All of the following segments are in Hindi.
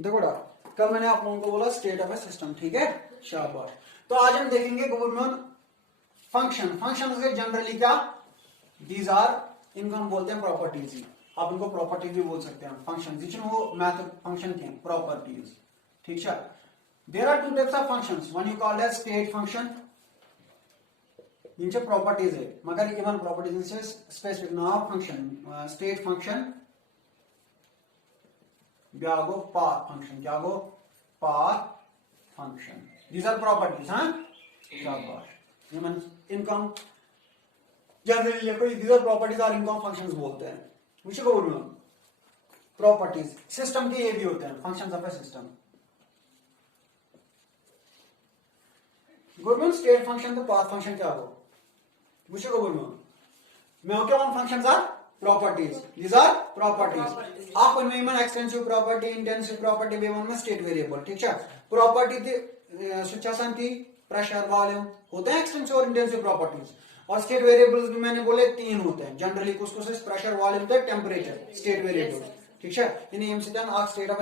देखो कल मैंने आप लोगों को बोला स्टेट ऑफ ए सिस्टम, ठीक है, शाबाश। तो आज हम देखेंगे गवर्नमेंट फंक्शन। फंक्शन से जनरली क्या, दीज आर, इनको हम बोलते हैं प्रॉपर्टीज ही, आप इनको प्रॉपर्टीज भी बोल सकते हैं। फंक्शन जिसमें वो मैथड फंक्शन थे प्रॉपर्टीज, ठीक है। There are two types of functions, one you called as state function, इनसे प्रॉपर्टीज है मगर इवन प्रॉपर्टीज से स्पेसिफिक नाम फंक्शन स्टेट फंक्शन, क्या गो पाथ फंक्शन, क्या go path function, these are properties. हाँ शाबाश, इनकम जनरली ये कोई दीज आर प्रॉपर्टीज और इनकम फंक्शंस बोलते हैं। मुझे को बोलूं प्रॉपर्टीज सिस्टम के ये भी होते हैं, functions of a system. Government state function तो पाथ फंक्शन क्या हो, मुझे को बोलूं मैं क्या वन functions are properties, these are properties। आप उनमें मन एक्सटेंसिव प्रॉपर्टी, इंटेंसिव प्रॉपर्टी भी मन में स्टेट वेरिएबल, ठीक है। प्रॉपर्टी थी सुचासन थी प्रेशर वॉल्यूम होते हैं एक्सटेंसिव और इंटेंसिव प्रॉपर्टीज, और स्टेट वेरिएबल्स भी मैंने बोले तीन होते हैं जनरली, कुछ प्रेशर वॉल्यूम तक टेम्परेचर स्टेट वेरिएबल्स, ठीक है। इन यम सतन स्टेट ऑफ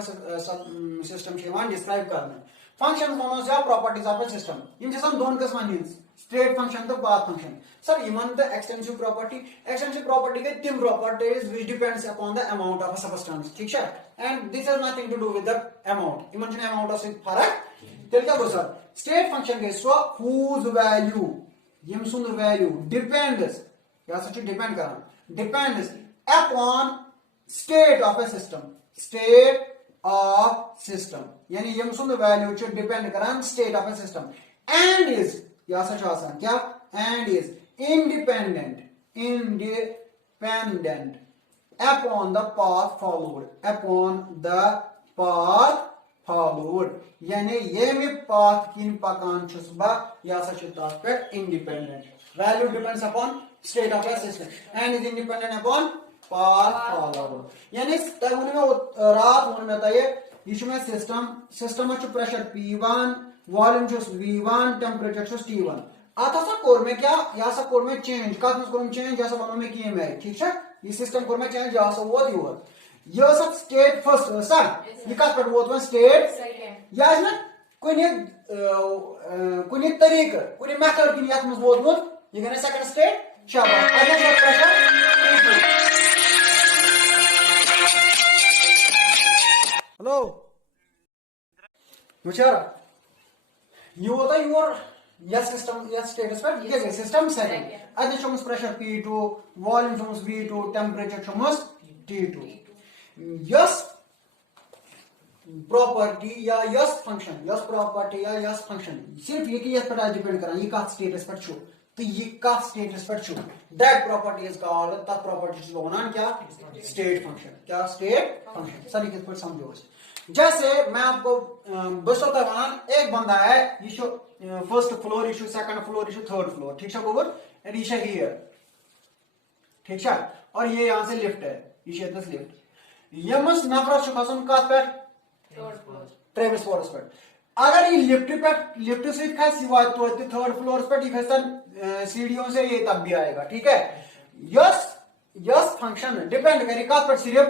सिस्टम डिस्क्राइब करना फंक्शन वन से प्रॉपर्टीज ऑफ ए सिस्टम। इन दोन किस्म हिंद स्टेट फंक्शन तो पाथ फंक्शन। सर इमन तो एक्सटेंसिव प्रॉपर्टी के तीन properties which depends upon the amount of a substance, ठीक है। And this has nothing to do with the amount, इमन जो अमाउंट ऑफ फर्क तेल क्या गो सर स्टेट फंक्शन के सो हुज वैल्यू यम सुन वैल्यू डिपेंड्स या सच डिपेंड करना depends upon state of a system, state of system यानी यम सुन वैल्यू च डिपेंड करन state of a system and is या सच आसान क्या and is independent upon the path followed यानी ये में पाथ किन पकान छुस बा या सच तास पे independent value depends upon state of a system and is independent upon path followed. यानी तगुन में रात उन में तय ये में सिस्टम च प्रेशर P1 वॉल्यूम छुस V1 टेंपरेचर छुस T1 आता सा कोर में क्या या सा कोर में चेंज का कोर चेंज जैसा बनो में किए में, ठीक है। ये सिस्टम कोर में चेंज जैसा वो दियो ये सब स्टेट फर्स्ट सर ये का पर वो तो स्टेट या ना कोई तरीक कोई मेथड की यात में वो ये गने सेकंड स्टेट शाबाश अगला जो प्रेशर हेलो मुझारा ये होता है योर या सिस्टम या स्टेटस पर ये सिस्टम सेटिंग अदे चमस प्रेशर P2 वॉल्यूम चमस V2 टेंपरेचर चमस T2 यस प्रॉपर्टी या यस फंक्शन यस प्रॉपर्टी या यस फंक्शन सिर्फ ये कि यस पर डिपेंड करा ये का स्टेटस पर छु तो ये का स्टेटस पर छु that property is called that property is बनान क्या स्टेट फंक्शन, क्या स्टेट फंक्शन सर ये किस समझो। जैसे मैं आपको बसोता बनान एक बंदा है ये first floor issue second floor issue third floor, ठीक है गोबर एंड ये हियर, ठीक है। और ये यहां से लिफ्ट है ये लिफ्ट यमस नफर खसन कत पे ट्रेविस फ्लोर्स पे अगर ये लिफ्ट से खस वात तो थर्ड फ्लोर पे ये खसन सीढ़ियों से ये तब भी आएगा, ठीक है। यस फंक्शन डिपेंड करे कत पे सिर्फ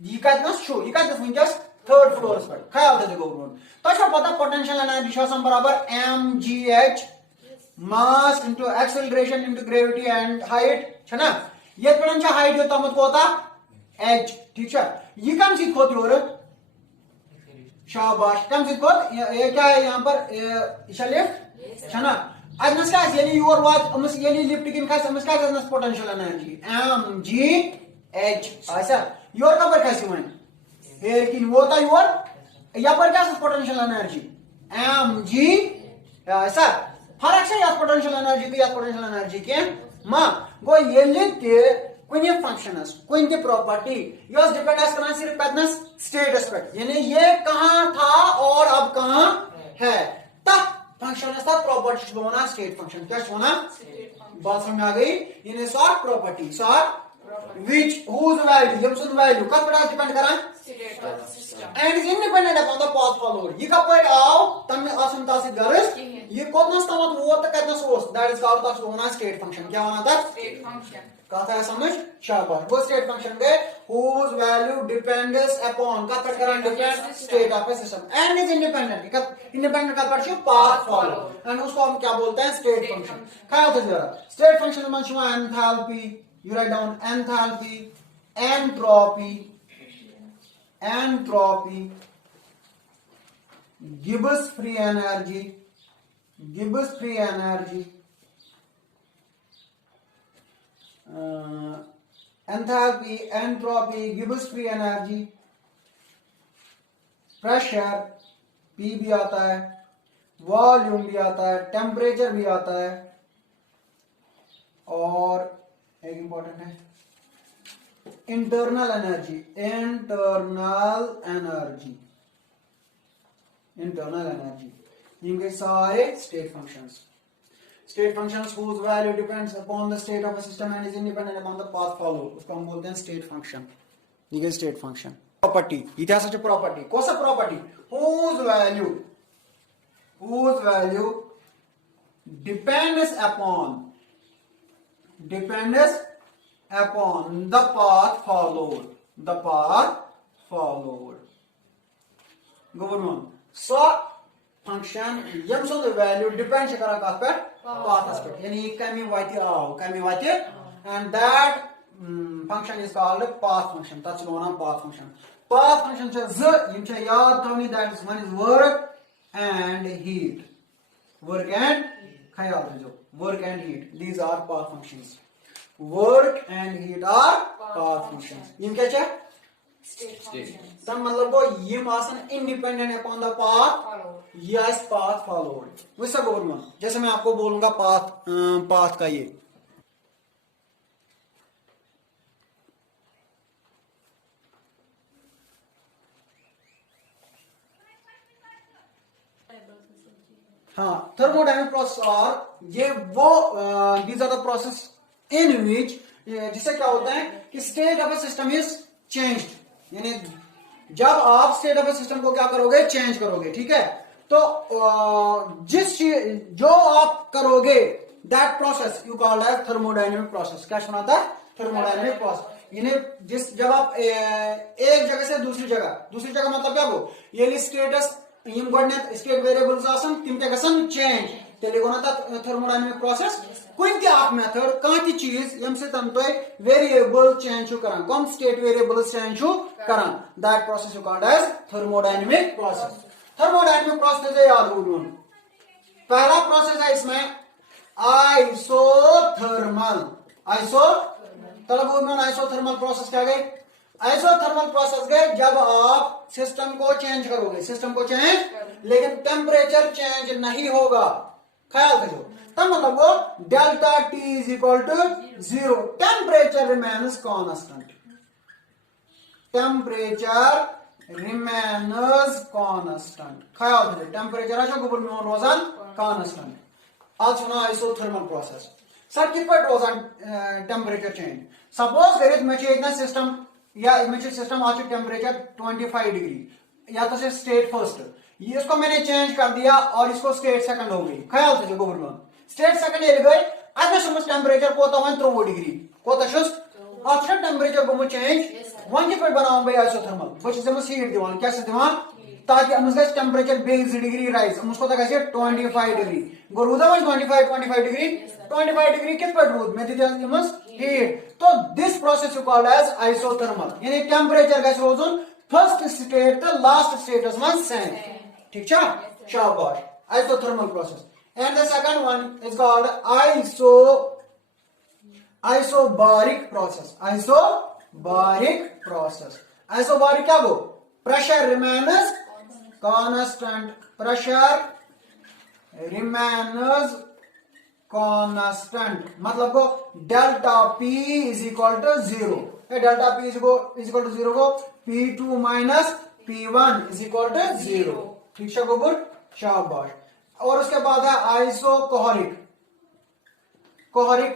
ये कतनस छु ये कतनस विंजस थर्ड फ्लोर पर ख्याल थे गवर्नमेंट तो पता पोटेंशियल एनर्जी बराबर mgh mass into acceleration into gravity and height है ना। ये पे हाइट होता मत को होता h, ठीक है। ये कम सी खोती हो शाबाश कम सी खोत ये क्या है यहाँ पर लिफ्ट है ना। अदनस क्या यानी योर वाच अमस यानी लिफ्ट किन खास अमस क्या अदनस पोटेंशियल एनर्जी mgh ऐसा योर का पर कैसे मन लेकिन वो था योर या पर क्या पोटेंशियल एनर्जी mg ऐसा फर्क से या पोटेंशियल एनर्जी के या पोटेंशियल एनर्जी के मां गो ये लिखते कोई फंक्शनस कोई की प्रॉपर्टी योस डिपेंडेंस करना सिर्फ पैदनस स्टेटस पे यानी ये कहां था और अब कहां है तब फंक्शन था प्रॉपर्टी होना स्टेट फंक्शन क्या होना बात समझ आ गई। यानी short which whose value yum sund value kat peda depend karan State of system. and is independent upon the path followed. Ye kapar aav tam asun tasit garas ye kotnas tamat vot katnas os, that is called that's one state function. Kya wana tha State function. कहा है समझ शाबाश वो स्टेट फंक्शन गए whose value depends upon का कट करा depend state of a system and is independent independent का पढ़ियो पाथ फॉलो एंड उसको हम क्या बोलते हैं स्टेट फंक्शन क्या होता है जरा स्टेट फंक्शन में शुमा enthalpy you write down enthalpy entropy Gibbs free energy enthalpy entropy Gibbs free energy pressure P भी आता है वॉल्यूम भी आता है टेम्परेचर भी आता है और एक इंपॉर्टेंट है इंटरनल एनर्जी इनके सारे state functions whose value depends upon the state of a system and is independent upon the path followed उसको हम बोलते हैं स्टेट फंक्शन ये स्टेट फंक्शन प्रॉपर्टी इतिहासाची प्रॉपर्टी कोसा property whose value depends upon the path followed government so function yam so the value depends करा कत पे path पे यानी कमी वाती and that function is called path function that's one of path function छ ज यम छ याद थवनी that is one is work and heat work and ख्याल रखो work and heat these are path functions work and heat are path functions यम क्या छ State function. तब मतलब वो यम आसन independent upon the path Follow. yes path followed वैसा गवर्नमेंट जैसे मैं आपको बोलूंगा पाथ का ये हाँ थर्मोडायनामिक प्रोसेस और ये वो these are the process in which जिससे क्या होता है कि state of a system is changed यानी जब आप स्टेट ऑफ ए सिस्टम को क्या करोगे चेंज करोगे ठीक है तो जो आप करोगे that process you called as thermodynamic process क्या सुना था थर्मोडायनामिक प्रोसेस यानी जब आप एक जगह से दूसरी जगह मतलब क्या हो यानी स्टेटस यम गडनेथ स्टेट वेरिएबल्स आसन तिम क्या गसन चेंज तेले गोना ता थर्मोडायनामिक प्रोसेस कोई ते आप मेथड कांति चीज यम से तम तो वेरिएबल चेंज छु करन कम स्टेट वेरिएबल्स चेंज छु करन that process you called as thermodynamic process thermodynamic process है याद होगा पहला प्रोसेस है इसमें आइसोथर्मल आइसोथर्मल प्रोसेस क्या गए आइसोथर्मल प्रोसेस गए जब आप सिस्टम को चेंज करोगे लेकिन टेम्परेचर चेंज नहीं होगा ख्याल करो तब मतलब वो delta T is equal to 0 temperature remains constant ख्याल करो टेम्परेचर रोजान कांस्टेंट आज सुना आइसोथर्मल प्रोसेस सर कित पे रोजान टेम्परेचर चेंज सपोज करित मे सिस्टम या सिस्टम आज टेम्परेचर 25 डिग्री या तो स्टेट फर्स्ट ये इसको मैंने चेंज कर दिया और इसको स्टेट सेकंड हो गई ख्याल से गवर्नमेंट स्टेट सेकंड ये गई अगर समझ टेम्परेचर कोता वन 3 डिग्री कोता छस अच्छा टेम्परेचर गो चेंज वन के पे बनाऊं भाई आइसोथर्मल बस जब हीट दिवान क्या से दिवान ताकि अमस गस टेम्परेचर 20 डिग्री राइज अमस कोता गस 25 डिग्री गो रुदा 25 डिग्री कित पे रूद में दिया अमस हीट तो this process you called as isothermal यानी टेम्परेचर गस रोजन first state the last states one same ठीक है शाबाश isothermal process and the second one is called isobaric process isobaric क्या वो pressure remains constant मतलब को delta P is equal to 0 delta P is equal to 0 को P2 minus P1 is equal to 0 ठीक है गोबर शाबाश और उसके बाद है आइसोकोहरिक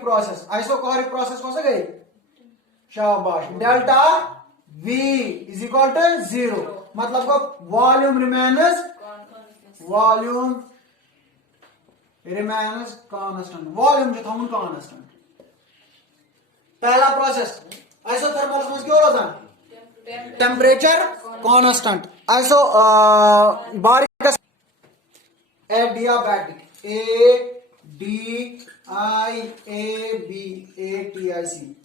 प्रोसेस कौन सा गई शाबाश। Delta V is equal to 0, मतलब को वॉल्यूम रिमेन्स कांस्टेंट, वॉल्यूम जो थोन कांस्टेंट। पहला प्रोसेस आइसोथर्मल में क्यों रोजान temperature constant, isobaric adiabatic ADIABATIC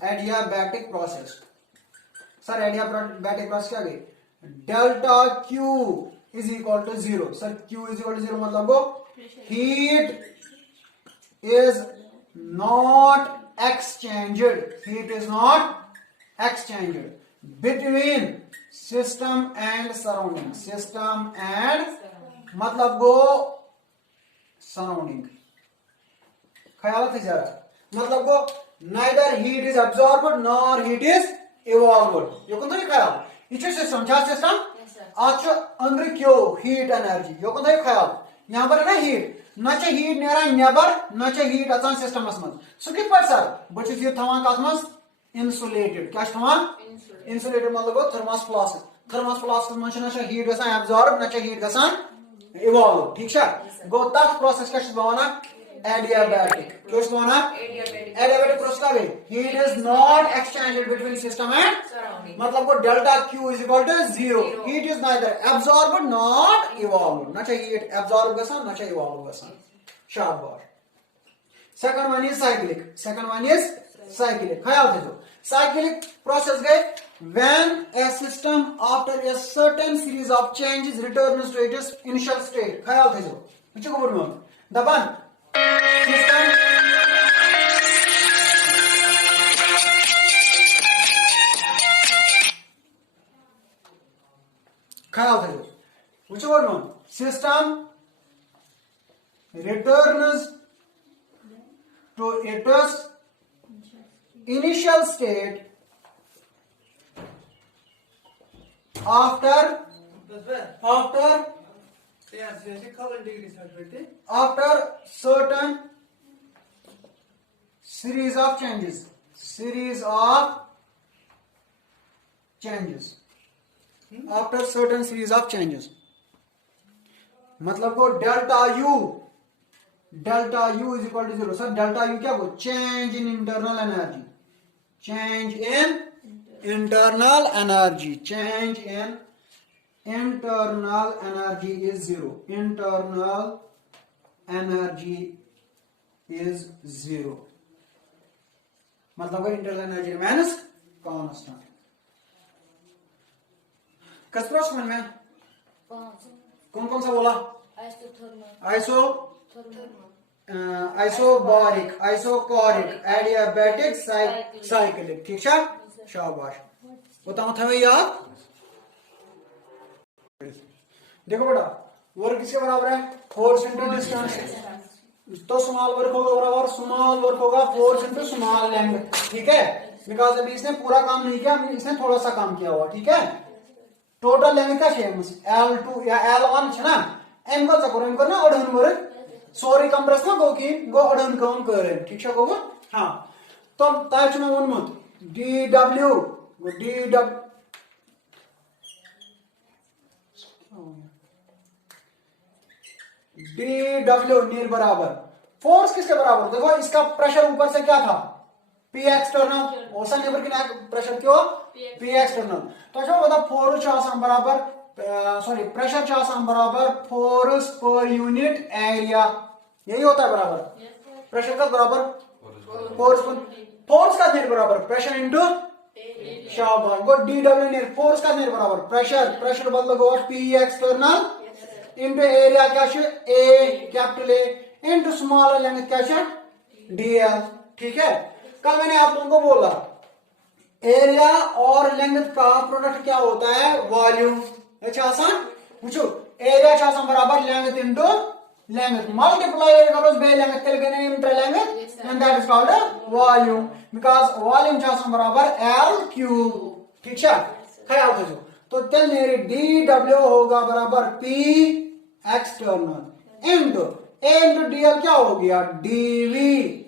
adiabatic process. Sir adiabatic process क्या गई, delta Q is equal to 0। Sir Q is equal to 0 मतलब वो heat is not exchanged between system and surrounding, मतलब वो सराउंडिंग, ख्याल है जरा, मतलब वो neither heat is absorbed nor heat is evolved। ये कौन सा ख्याल, ये सिस्टम क्या सिस्टम आज अंदर क्यों हीट एनर्जी, ये कौन सा ख्याल, यहाँ पर है ना हीट, न हीट नेरा नेबर न हीट अचान सिस्टमस मज सह कित पे सर बहुत यह थवान कत मज इंसुलेटेड, क्या थवान इंसुलेटेड, मतलब गो थर्मोस फ्लास्क मज हीट गसान एब्जॉर्ब न हीट गसान इवॉल्व, ठीक है। गो तथ प्रोसेस क्या वन एडियाबैटिक, क्या वन एडियाबैटिक प्रोसेस क्या गई, heat is not exchanged between system and, मतलब को delta Q is equal to 0, heat is neither absorbed not evolved, न हीट एब्जॉर्ब गसान न इवॉल्व गसान, शाबाश। सेकंड वन इज साइक्लिक, ख्याल थो साइक्लिक प्रोसेस गए when a system after a certain series of changes returns to its initial state, ख्याल थो वह गो दपान सिस्टम ख्याल थो वो system returns to its initial state after certain series of changes, after certain series of changes, मतलब को delta U is equal to 0। सर डेल्टा U क्या वो change in internal energy, change in internal energy is 0, internal energy is 0, मतलब इंटरनल एनर्जी रिमेन्स कांस्टेंट। किस प्रश्न में कौन सा बोला, आइसोबारिक, आइसोकोरिक, एडियाबैटिक, साइक्लिक, ठीक है, शाबाश। बताओ था याद, देखो बेटा वर्क किसके बराबर है, फोर्स इंटू डिस्टेंस, तो स्मॉल वर्क होगा बराबर स्मॉल वर्क होगा फोर्स इंटू स्मॉल लेंथ, ठीक है। बिकॉज अभी इसने पूरा काम नहीं किया, इसने थोड़ा सा काम किया हुआ, ठीक है। टोटल लेंथ का L2 या L1 है ना, एम को ना अड़न वर्क सोरी कंप्रेस ना गो की गो अड़न काम कर, ठीक है गो, हाँ। तो तय मैं वोनमुत DW नीर बराबर फोर्स किसके बराबर, देखो इसका प्रेशर ऊपर से क्या था P एक्सटर्नल, ओसन नेबर की प्रेशर क्यों P एक्सटर्नल, तो अच्छा बता फोर्स बराबर सॉरी प्रेशर बराबर फोर्स पर यूनिट एरिया, यही होता है बराबर, प्रेशर का बराबर फोर्स का नेर बराबर प्रेशर इंटू शाबाश, गो DW नेर फोर्स का नेर बराबर प्रेशर बदल गो P एक्सटर्नल इंटू एरिया क्या A capital A into small length क्या DL, ठीक है। कल मैंने आप लोगों को बोला एरिया और लेंथ का प्रोडक्ट क्या होता है, वॉल्यूम। अच्छा आसान पूछो, एरिया बराबर लेंथ इंटू लेंथ मल्टीप्लाई करो बे लेंथ तेलुगु into length and that is called volume, because volume बराबर L क्यूब, ठीक है, ख्याल करो। तो तेल मेरी DW होगा बराबर P external into A into DL क्या हो गया DV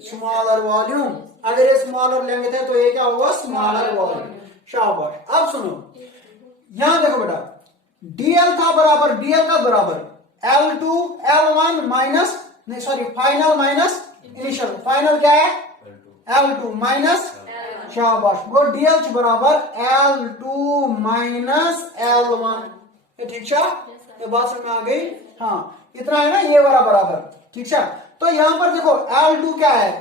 स्मॉलर वॉल्यूम अगर ये स्मॉलर लेंथ है तो ये क्या होगा, स्मॉलर वॉल्यूम। शाबाश। अब सुनो, यहां देखो बेटा, डीएल था बराबर, डीएल का बराबर L2 L1 माइनस, नहीं sorry, final minus initial. Final क्या है, L2 माइनस, शाबाश। वो डीएल बराबर L2 माइनस L1। ये ठीक है, ये बात समझ में आ गई। हाँ, इतना है ना, ये वाला बराबर, ठीक है। तो यहां पर देखो L2 क्या है,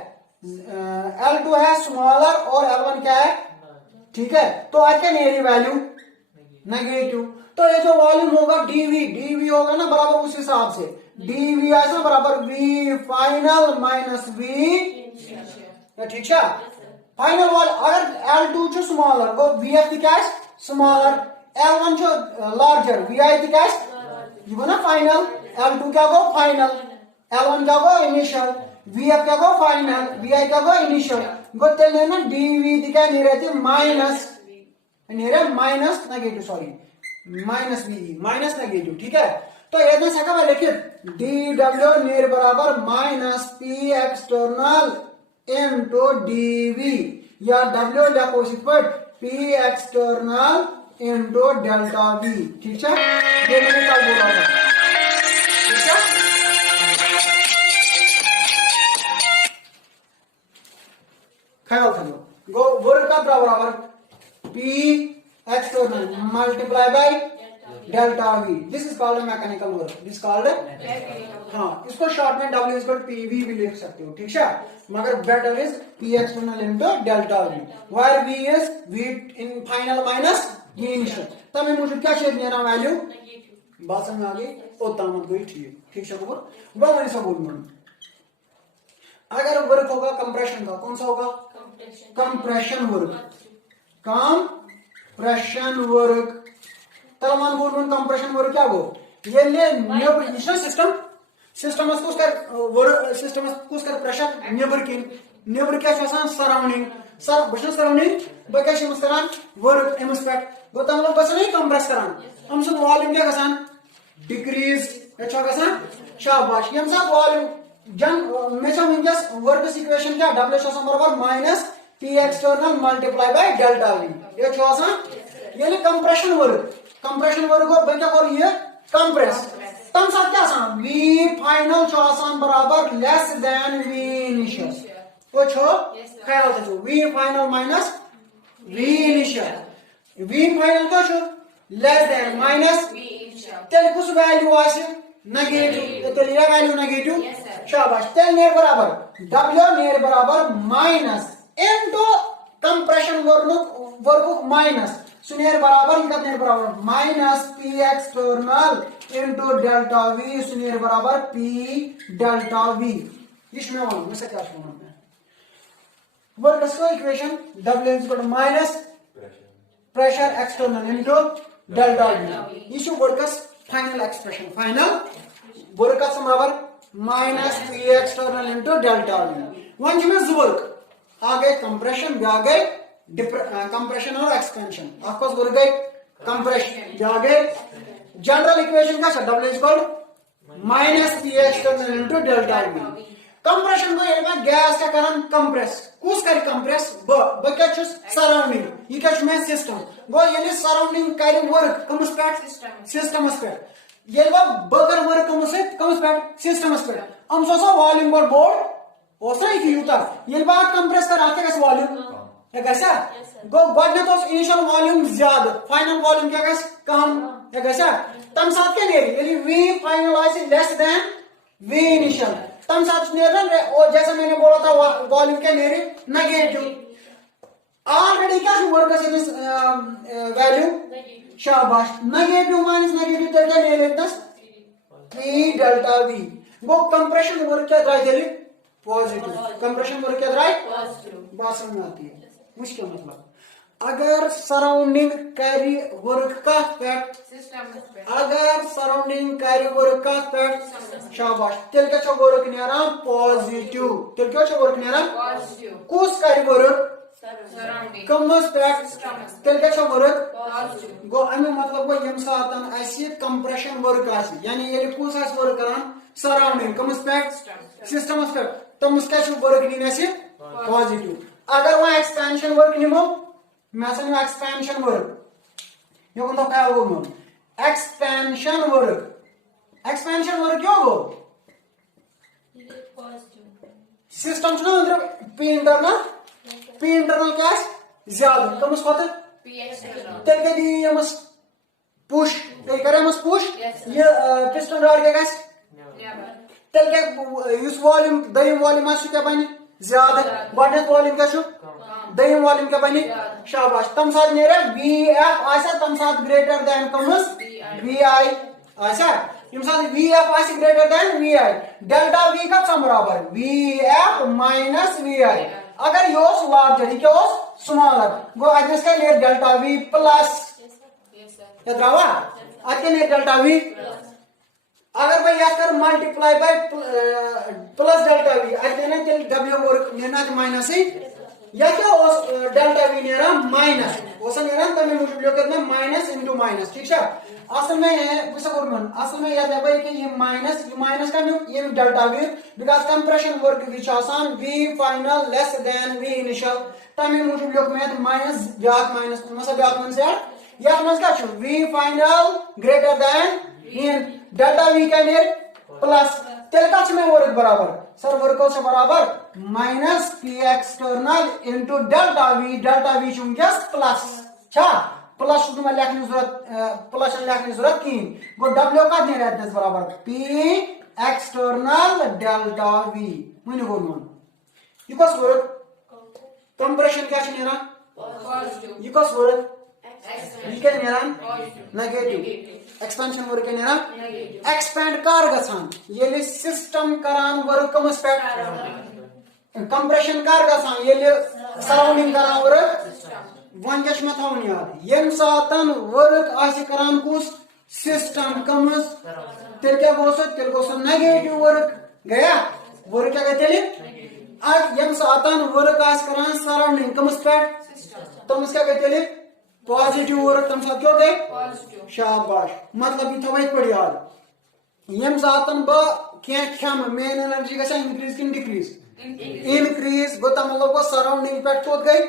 L2 है स्मॉलर और L1 क्या है, ठीक है। तो आई कैन एरी वैल्यू नेगेटिव। तो ये जो वॉल्यूम होगा डीवी, डीवी होगा ना बराबर उस हिसाब से, डीवी ऐसा बराबर वी फाइनल माइनस वी, ठीक है। फाइनल वॉल अगर L2 जो स्मॉलर को VF की क्या है, स्मॉलर, L1 जो लार्जर VI की क्या है, ये वो ना फाइनल। L2 क्या को फाइनल, L1 क्या को इनिशियल, VF क्या को फाइनल, VI क्या को इनिशियल। ಗೊತ್ತೇನೆ ना DV दिखा नहीं रहती माइनस, नहीं रहे minus negative, sorry minus VE minus negative, ठीक है। तो इतना सका मैं लिखिए DW नियर बराबर minus P external into DV, या W लिखो इस पर P external into delta V, ठीक है। ये मैंने कल बोला था, ठीक है। ख्याल था गो वर्क का बराबर P external multiply by delta V. This is called a mechanical work. This is called हाँ, इसको शॉर्ट में W is called PV भी लिख सकते हो, ठीक है। मगर better is P external into delta V, where V is V in final minus V initial। तब मैं मुझे क्या शेड देना वैल्यू, बात समझ आ गई, उतना मत कोई ठीक है। खबर बहुत ऐसा बोलूँ, अगर वर्क होगा कंप्रेशन का, कौन सा होगा, कंप्रेशन वर्क, कंप्रेशन वर्क। तलमान बोलूं कंप्रेशन वर्क क्या हो, ये ले सिस्टम, सिस्टम उसका वर्क, सिस्टम उसका प्रेशर नेबर क्या छासान सराउंडिंग, सर बशन सराउंडिंग बका शमस करान वर्क एमस पेट गो तम लोग बस नहीं कंप्रेस करान, हम सब वॉल्यूम क्या गसान डिक्रीज, अच्छा गसान, शाबाश। यम सब वॉल्यूम जन मेचा विंगस वर्क इक्वेशन क्या, W छासान बराबर minus P external multiply by delta V, ये छासान यानी कंप्रेशन वर्क। कंप्रेशन वर्क को क्या करो, ये कंप्रेस तम साथ क्या आसान V फाइनल छो आसान बराबर लेस देन V इनिशियल, वो छो ख्याल था, V final minus V initial, V final का छो less than minus V initial, तेल कुछ वैल्यू आसे नेगेटिव, तेल ये वैल्यू नेगेटिव, शाबाश। तेल नेर बराबर W नेर बराबर minus into compression work minus सुनेर बराबर कितने बराबर minus P external into delta V, सुनेर बराबर P डेल्टा V। इसमें वन में से क्या छोड़ना है, वर्क का equation W is equal to minus pressure external into delta V, इशू वर्क का फाइनल एक्सप्रेशन, फाइनल वर्क का बराबर minus P external into delta V। वन जिसमें वर्क आ गए कंप्रेशन, भी आ गए कंप्रेशन और एक्सपेंशन, आपको वर्क गए कंप्रेशन, भी आ गए जनरल इक्वेशन का W is equal minus P external into delta V। Compression को ये गैस का करन कंप्रेस, कुछ कर कंप्रेस ब क्या चुस सराउंडिंग, ये क्या में सिस्टम गो ये सराउंडिंग कर वर्क कम स्पेट सिस्टम स्पेट, ये बगर वर्क कम स्पेट सिस्टम स्पेट। हम सोचो वॉल्यूम पर बोर्ड ओसा ही यूता ये बात कंप्रेस कर आते कैसे वॉल्यूम है कैसा गो गॉड तो इनिशियल वॉल्यूम ज्यादा, फाइनल वॉल्यूम क्या कैसे कम है कैसा। तम साथ क्या नहीं यदि V final is less than V initial, तम साथ नहीं और जैसे मैंने बोला था वॉल्यूम क्या नहीं नेगेटिव। ऑलरेडी क्या वर्क का वैल्यू, शाबाश, नेगेटिव माइनस नेगेटिव तो क्या नहीं लेता P डेल्टा V। वो कंप्रेशन वर्क क्या ड्राई चली पॉजिटिव, कंप्रेशन वर्क क्या ड्राई पॉजिटिव, बात समझ में आती है। मुश्किल मतलब अगर सराउंडिंग कैरी वर्क का फैक्ट, अगर सराउंडिंग कैरी वर्क का फैक्ट, शाबाश, तेल का छो वर्क नेरा पॉजिटिव, तेल का छो वर्क नेरा पॉजिटिव, कुछ कैरी वर्क सराउंडिंग कमस फैक्ट तेल का छो वर्क पॉजिटिव गो अमे मतलब को यम सातन ऐसे कंप्रेशन वर्क आसी, यानी ये कुछ ऐसे वर्क करान सराउंडिंग कमस फैक्ट सिस्टम फैक्ट, तो उसका छो वर्क नीने से पॉजिटिव। अगर वहां एक्सपेंशन वर्क निमो मैं सन एक्सपेंशन वर्क यो कौन तो क्या होगा मोन एक्सपेंशन वर्क क्यों हो सिस्टम ना अंदर पी इंटरनल क्या है ज्यादा कम उस पता तेल के दी यमस पुश तेल करे यमस पुश ये पिस्टन रॉड के गैस तेल के यूज वॉल्यूम दयम वॉल्यूम आसु क्या बनी ज्यादा गॉडनेस वॉल्यूम क्या छु दयम वॉल्यूम क्या बनी शाबाश तम साथ नेरे VF आसा तम साथ ग्रेटर देन कमस VI आसा यम साथ VF आसा greater than VI delta V का सम बराबर VF माइनस VI अगर योस लार्जर क्या हो स्मॉलर गो अदस का ले डेल्टा V प्लस क्या द्रावा आज के लिए डेल्टा V अगर भाई याद कर multiply by plus delta V आज के लिए W वर्क नेना माइनस ही या क्या हो डेल्टा V नेरा माइनस ओसन नेरा तमें मल्टीप्लाई करना माइनस इनटू माइनस ठीक है असल में वैसा करना असल में याद है भाई कि ये माइनस का ये delta V because compression work which आसान V final less than V initial तमें मल्टीप्लाई में माइनस ब्याक माइनस मतलब ब्याक मन से या मन का छु V final greater then in delta V का ने प्लस तेल का में वर्क बराबर सर वर्क से बराबर minus P external into delta V चुन क्या प्लस अच्छा प्लस तुम्हें लिखने जरूरत प्लस लिखने जरूरत की गो W का दे रहता है बराबर P एक्सटर्नल डेल्टा V मुझे बोलूं ये कौन वर्क कंप्रेशन क्या चुन रहा पॉजिटिव ये कौन वर्क एक्सपेंशन ये क्या नेरा नेगेटिव एक्सपेंशन वर्क क्या नेरा नेगेटिव एक्सपेंड कर गसान ये सिस्टम करान वर्क कम स्पेक्ट कंप्रेशन कर गसान ये सराउंडिंग करान वर्क वन क्या में थोन याद यम सातन वर्क आसे करान कुस सिस्टम कमस तेल क्या गोसो नेगेटिव वर्क गया वर्क क्या कहते हैं आज यम सातन वर्क आसे करान सराउंडिंग कम स्पेक्ट तुम इसका कहते हैं पॉजिटिव वर्क तुम साथ क्यों गए पॉजिटिव शाबाश मतलब ये थवाई पड़ी याद यम सातन ब क्या खम मेन एनर्जी का इंक्रीज किन डिक्रीज इंक्रीज गो तम मतलब को सराउंडिंग पे कोत गई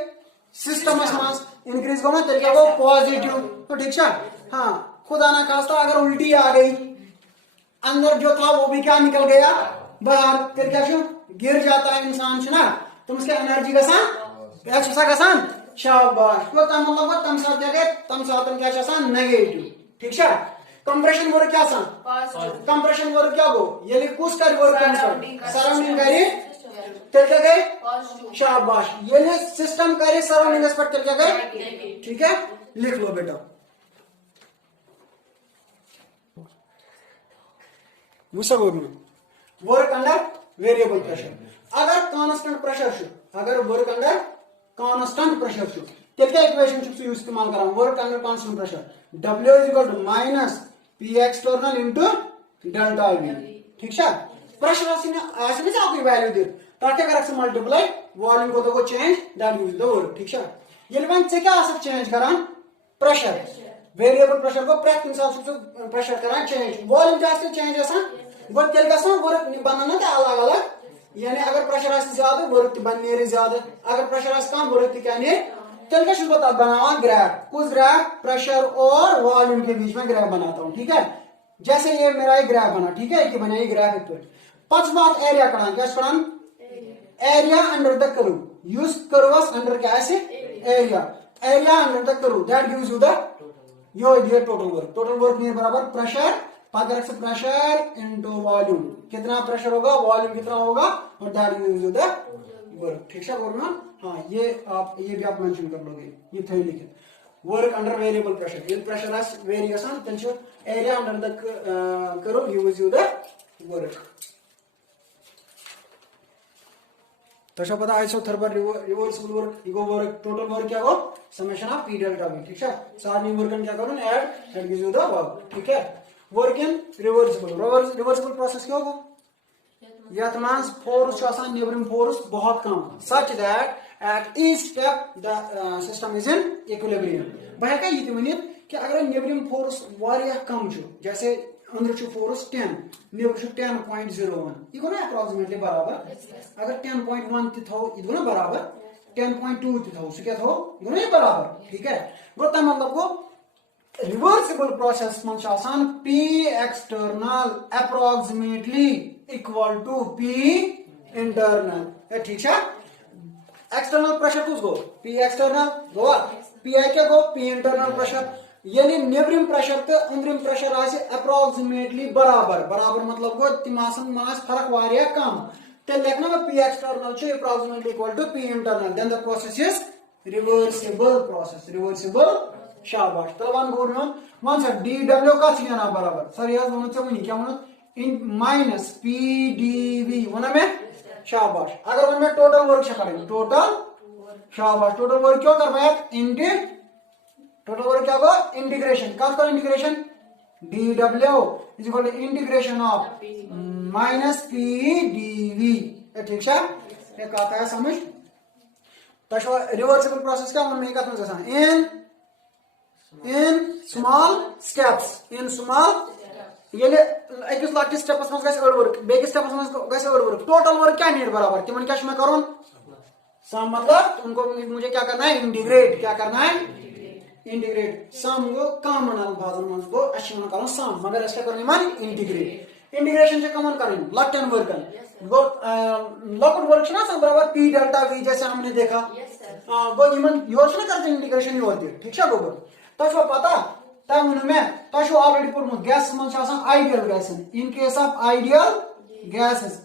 सिस्टम में इंक्रीज गो में तरीका वो पॉजिटिव तो ठीक है हां खुदा ना खास्ता अगर उल्टी आ गई अंदर जो था वो भी क्या निकल गया बाहर फिर क्या छु गिर जाता है इंसान ना तुम उसके एनर्जी का सान ऐसा का सान शाबाश तो तम मतलब तम साथ जगह तम साथ क्या सान नेगेटिव ठीक है कंप्रेशन वर्क क्या सान पॉजिटिव कंप्रेशन वर्क क्या गो ये कुछ कर वर्क सराउंडिंग करे तेल क्या गए पॉजिटिव शाबाश ये सिस्टम करे सराउंडिंग पर तेल क्या गए ठीक है लिख लो बेटा वर्क अंडर वेरिएबल प्रेशर अगर कांस्टेंट प्रेशर अगर वर्क अंडर कांस्टेंट प्रेशर तेल क्या इक्वेशन इस्तेमाल करा work under constant pressure W is equal to minus P external into delta V ठीक है प्रेशर आसने से आपकी वैल्यू दे ताकि अगर से मल्टीप्लाई वॉल्यूम को तो change that use the work ठीक है ये वन से क्या आसक चेंज करान प्रेशर वेरिएबल प्रेशर को प्रैक्ट इंसान से प्रेशर करान चेंज वॉल्यूम जास्त चेंज आसान वो तेल का वर्क बनना था अलग अलग यानी अगर प्रेशर आस ज्यादा वर्क बनने ज्यादा अगर प्रेशर आस कम वर्क क्या ने तेल का बता बनावा ग्राफ उस ग्राफ प्रेशर और वॉल्यूम के बीच में ग्राफ बनाता हूं ठीक है जैसे ये मेरा एक ग्राफ बना ठीक है कि बना ये ग्राफ एक पांच बात एरिया करा क्या करा area under the curve use curves under क्या है area under the curve that gives you the ये टोटल वर्क में बराबर प्रेशर अगर से प्रेशर इनटू वॉल्यूम कितना प्रेशर होगा वॉल्यूम कितना होगा और that gives you the work ठीक है बोलना हाँ ये भी आप मेंशन कर लोगे ये थे लिखित वर्क अंडर वेरिएबल प्रेशर ये प्रेशर आस वेरिएशन तेंचो area under the curve gives you the work तो पता है थर्मल रिवर्सिबल वर्क इगो वर्क टोटल वर्क क्या हो summation of P delta V ठीक है सारी वर्क क्या करूं add that gives you the work ठीक है वर्क इन रिवर्सिबल प्रोसेस क्या होगा यत मास फोर्स आसान नेबरिंग फोर्स बहुत कम such that at each step the system is in equilibrium बह का ये वनित कि अगर नेबरिंग फोर्स वारिया कम छु जैसे अंदर छु फोर्स 10 नेबर छु 10.01 ये को ना अप्रोक्सीमेटली बराबर अगर 10.1 थी थो ये ना बराबर 10.2 थो क्या थो दोनों बराबर ठीक है गो तम मतलब गो रिवर्सिबल प्रोसेस मन P external approximately equal to P internal ठीक है एक्सटर्नल प्रेशर कुछ गो P external गो P क्या गो P internal प्रेशर यानी नेबरिम प्रेशर तो अंदरिम प्रेशर आसे अप्रोक्सीमेटली बराबर बराबर मतलब गो तिम आसन मास फर्क वारिया कम ते लेखना P external छु approximately equal to P internal then the process is reversible process reversible शाबाश तो वन बोल रहा हूं वन से dw का छिना बराबर सर यार दोनों से वही क्या होना इन माइनस pdv होना में शाबाश अगर वन में टोटल वर्क करेंगे टोटल शाबाश टोटल वर्क क्यों कर पाया इंटी टोटल वर्क क्या होगा इंटीग्रेशन कब कर integration dw is equal to integration of minus pdv ठीक है ये कहता है समझ तो रिवर्सिबल प्रोसेस क्या मन में कहता हूं in small steps in small ये अकिस लक्टिस स्टेपस मस गस अड वर्क बेकिस स्टेपस मस गस अड वर्क टोटल वर्क क्या नीड बराबर तिमन क्या मैं करूं सम मतलब उनको मुझे क्या करना है इंटीग्रेट क्या करना है इंटीग्रेट सम को कॉमन भाजन मस गो अशिमन करूं सम मगर इसका करने मन इंटीग्रेट इंटीग्रेशन से कॉमन करें लट and work go locked work ना सम बराबर p डेल्टा v जैसे हमने देखा गो इमन योजना करते इंटीग्रेशन ही होती है ठीक है गो तो पता तब में तो ऑलरेडी पुरमुत गैस मन ideal gas in case of ideal gases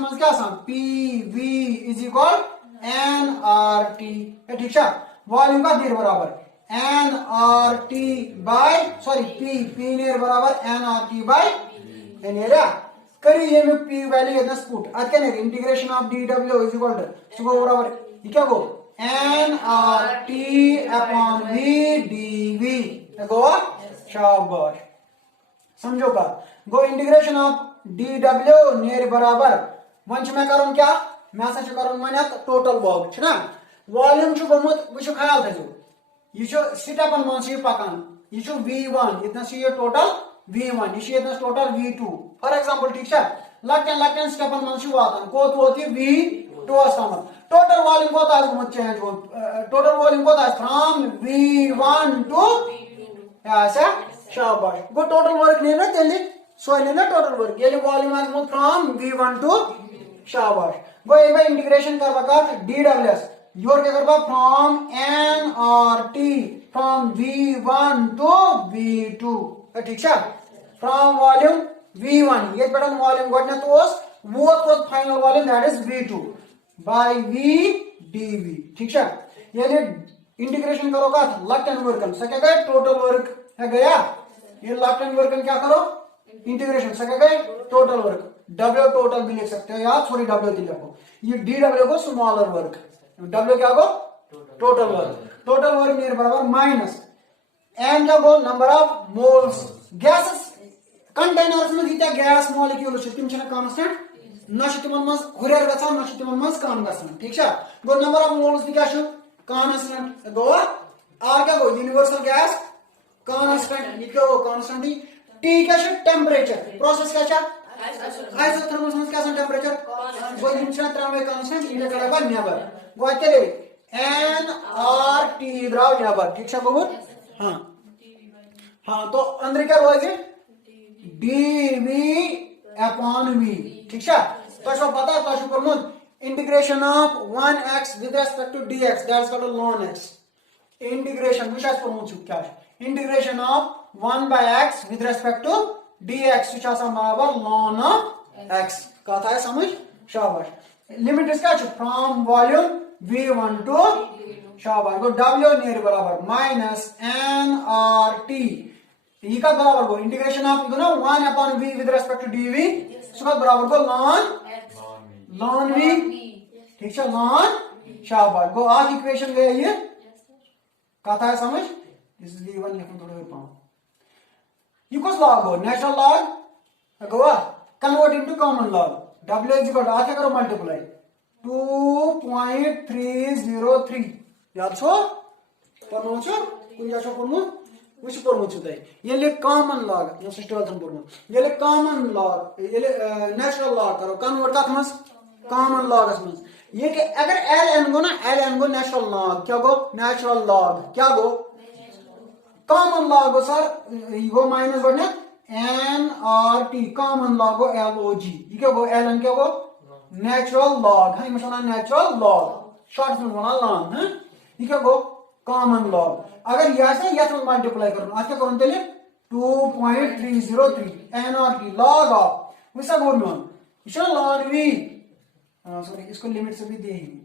मन क्या PV इज इक्वल nRT ठीक है वॉल्यूम का देर बराबर nRT बाय सॉरी P नेर बराबर nRT बाय नेरा करी ये में P वैल्यू इतना पुट आज क्या नहीं integration of dw is equal to बराबर ये क्या गो nRT upon v dv गो शाबाश समझो का गो इंटीग्रेशन ऑफ dw नियर बराबर वंच में करूं क्या मैं सच करूं माने टोटल वर्क छ ना वॉल्यूम छु गमुत वछु ख्याल थजो ये जो स्टेपन मन से पकान ये जो v1 इतना से ये टोटल v1 ये इतना टोटल v2 फॉर एग्जांपल ठीक है लकन स्टेपन मन से वातन को तो होती v2 असमत टोटल वॉल्यूम को ताज मत चेंज हो टोटल वॉल्यूम को ताज फ्रॉम v1 टू ऐसा शाबाश गो टोटल वर्क नहीं ना तेली सो नहीं ना टोटल वर्क ये वॉल्यूम आज मत फ्रॉम v1 टू शाबाश गो ये इंटीग्रेशन करवा का dws योर क्या करवा from nRT from v1 to v2 ठीक है फ्रॉम वॉल्यूम v1 ये पैटर्न वॉल्यूम गडने तो वो final volume that is v2 by v dv ठीक है ये इंटीग्रेशन करो का लेफ्ट हैंड वर्क सके गए टोटल वर्क है गया ये लेफ्ट हैंड वर्क क्या करो इंटीग्रेशन सके गए टोटल वर्क w टोटल भी लिख सकते हो या सॉरी w दिल लिखो ये dw को स्मॉलर वर्क w क्या को टोटल वर्क नियर बराबर माइनस n क्या को number of moles gases containers में कितना गैस मॉलिक्यूल छ तिम छना कांस्टेंट नशितमन मस हुरेर गछन नशितमन मस काम गछन ठीक छ गो नंबर ऑफ मोल्स क्या छ कांस्टेंट गो आ क्या गो यूनिवर्सल गैस कांस्टेंट ये क्या गो कांस्टेंट T क्या छ टेंपरेचर प्रोसेस क्या छ आइसोथर्मल में क्या छ टेंपरेचर गो इनछना त्रमे कांस्टेंट इने करा बा नेबर गो आते nRT द्राव नेबर ठीक छ गो हां तो अंदर क्या होएगी dv upon v ठीक है तो शो पता है तो प्रमुख integration of 1x with respect to dx that is called ln x integration which आज प्रमुख क्या है integration of 1 by x with respect to dx which आज बराबर ln of x कहता है समझ शाबाश लिमिट इसका फ्रॉम वॉल्यूम v1 टू शाबाश को w नियर बराबर माइनस nRT ये का बराबर को इंटीग्रेशन ऑफ ना 1 upon v with respect to dv इसका बराबर को ln v ठीक है ln शाबाश गो आज इक्वेशन गया ये कहता है समझ इसलिए वन लिखूं थोड़ा पाऊं ये कुछ लॉग हो नेचुरल लॉग गो convert into common log w is equal to आके करो मल्टीप्लाई 2.303 याद छो पढ्नु छ कुन जा छो पढ्नु उस पढ्नु छ तै यसले कॉमन लॉग यो सिस्टम पढ्नु यसले कॉमन लॉग यसले नेचुरल लॉग करो कन्वर्ट कथमस कॉमन लॉग में ये कि अगर एल एन गो ना एल एन गो नेचुरल लॉग क्या गो नेचुरल लॉग क्या गो कॉमन लॉग गो सर ये गो माइनस गो ना N R T common log गो एल ओ जी ये क्या गो एल एन क्या गो नेचुरल लॉग है ये नेचुरल लॉग शॉर्ट में बोला लॉग है ये क्या गो कॉमन लॉग अगर यह से यह मल्टीप्लाई करूँ आज क्या करूँ तेरे 2.303 N R T log of वैसा बोल रहा लॉग वी सॉरी इसको लिमिट से भी देंगे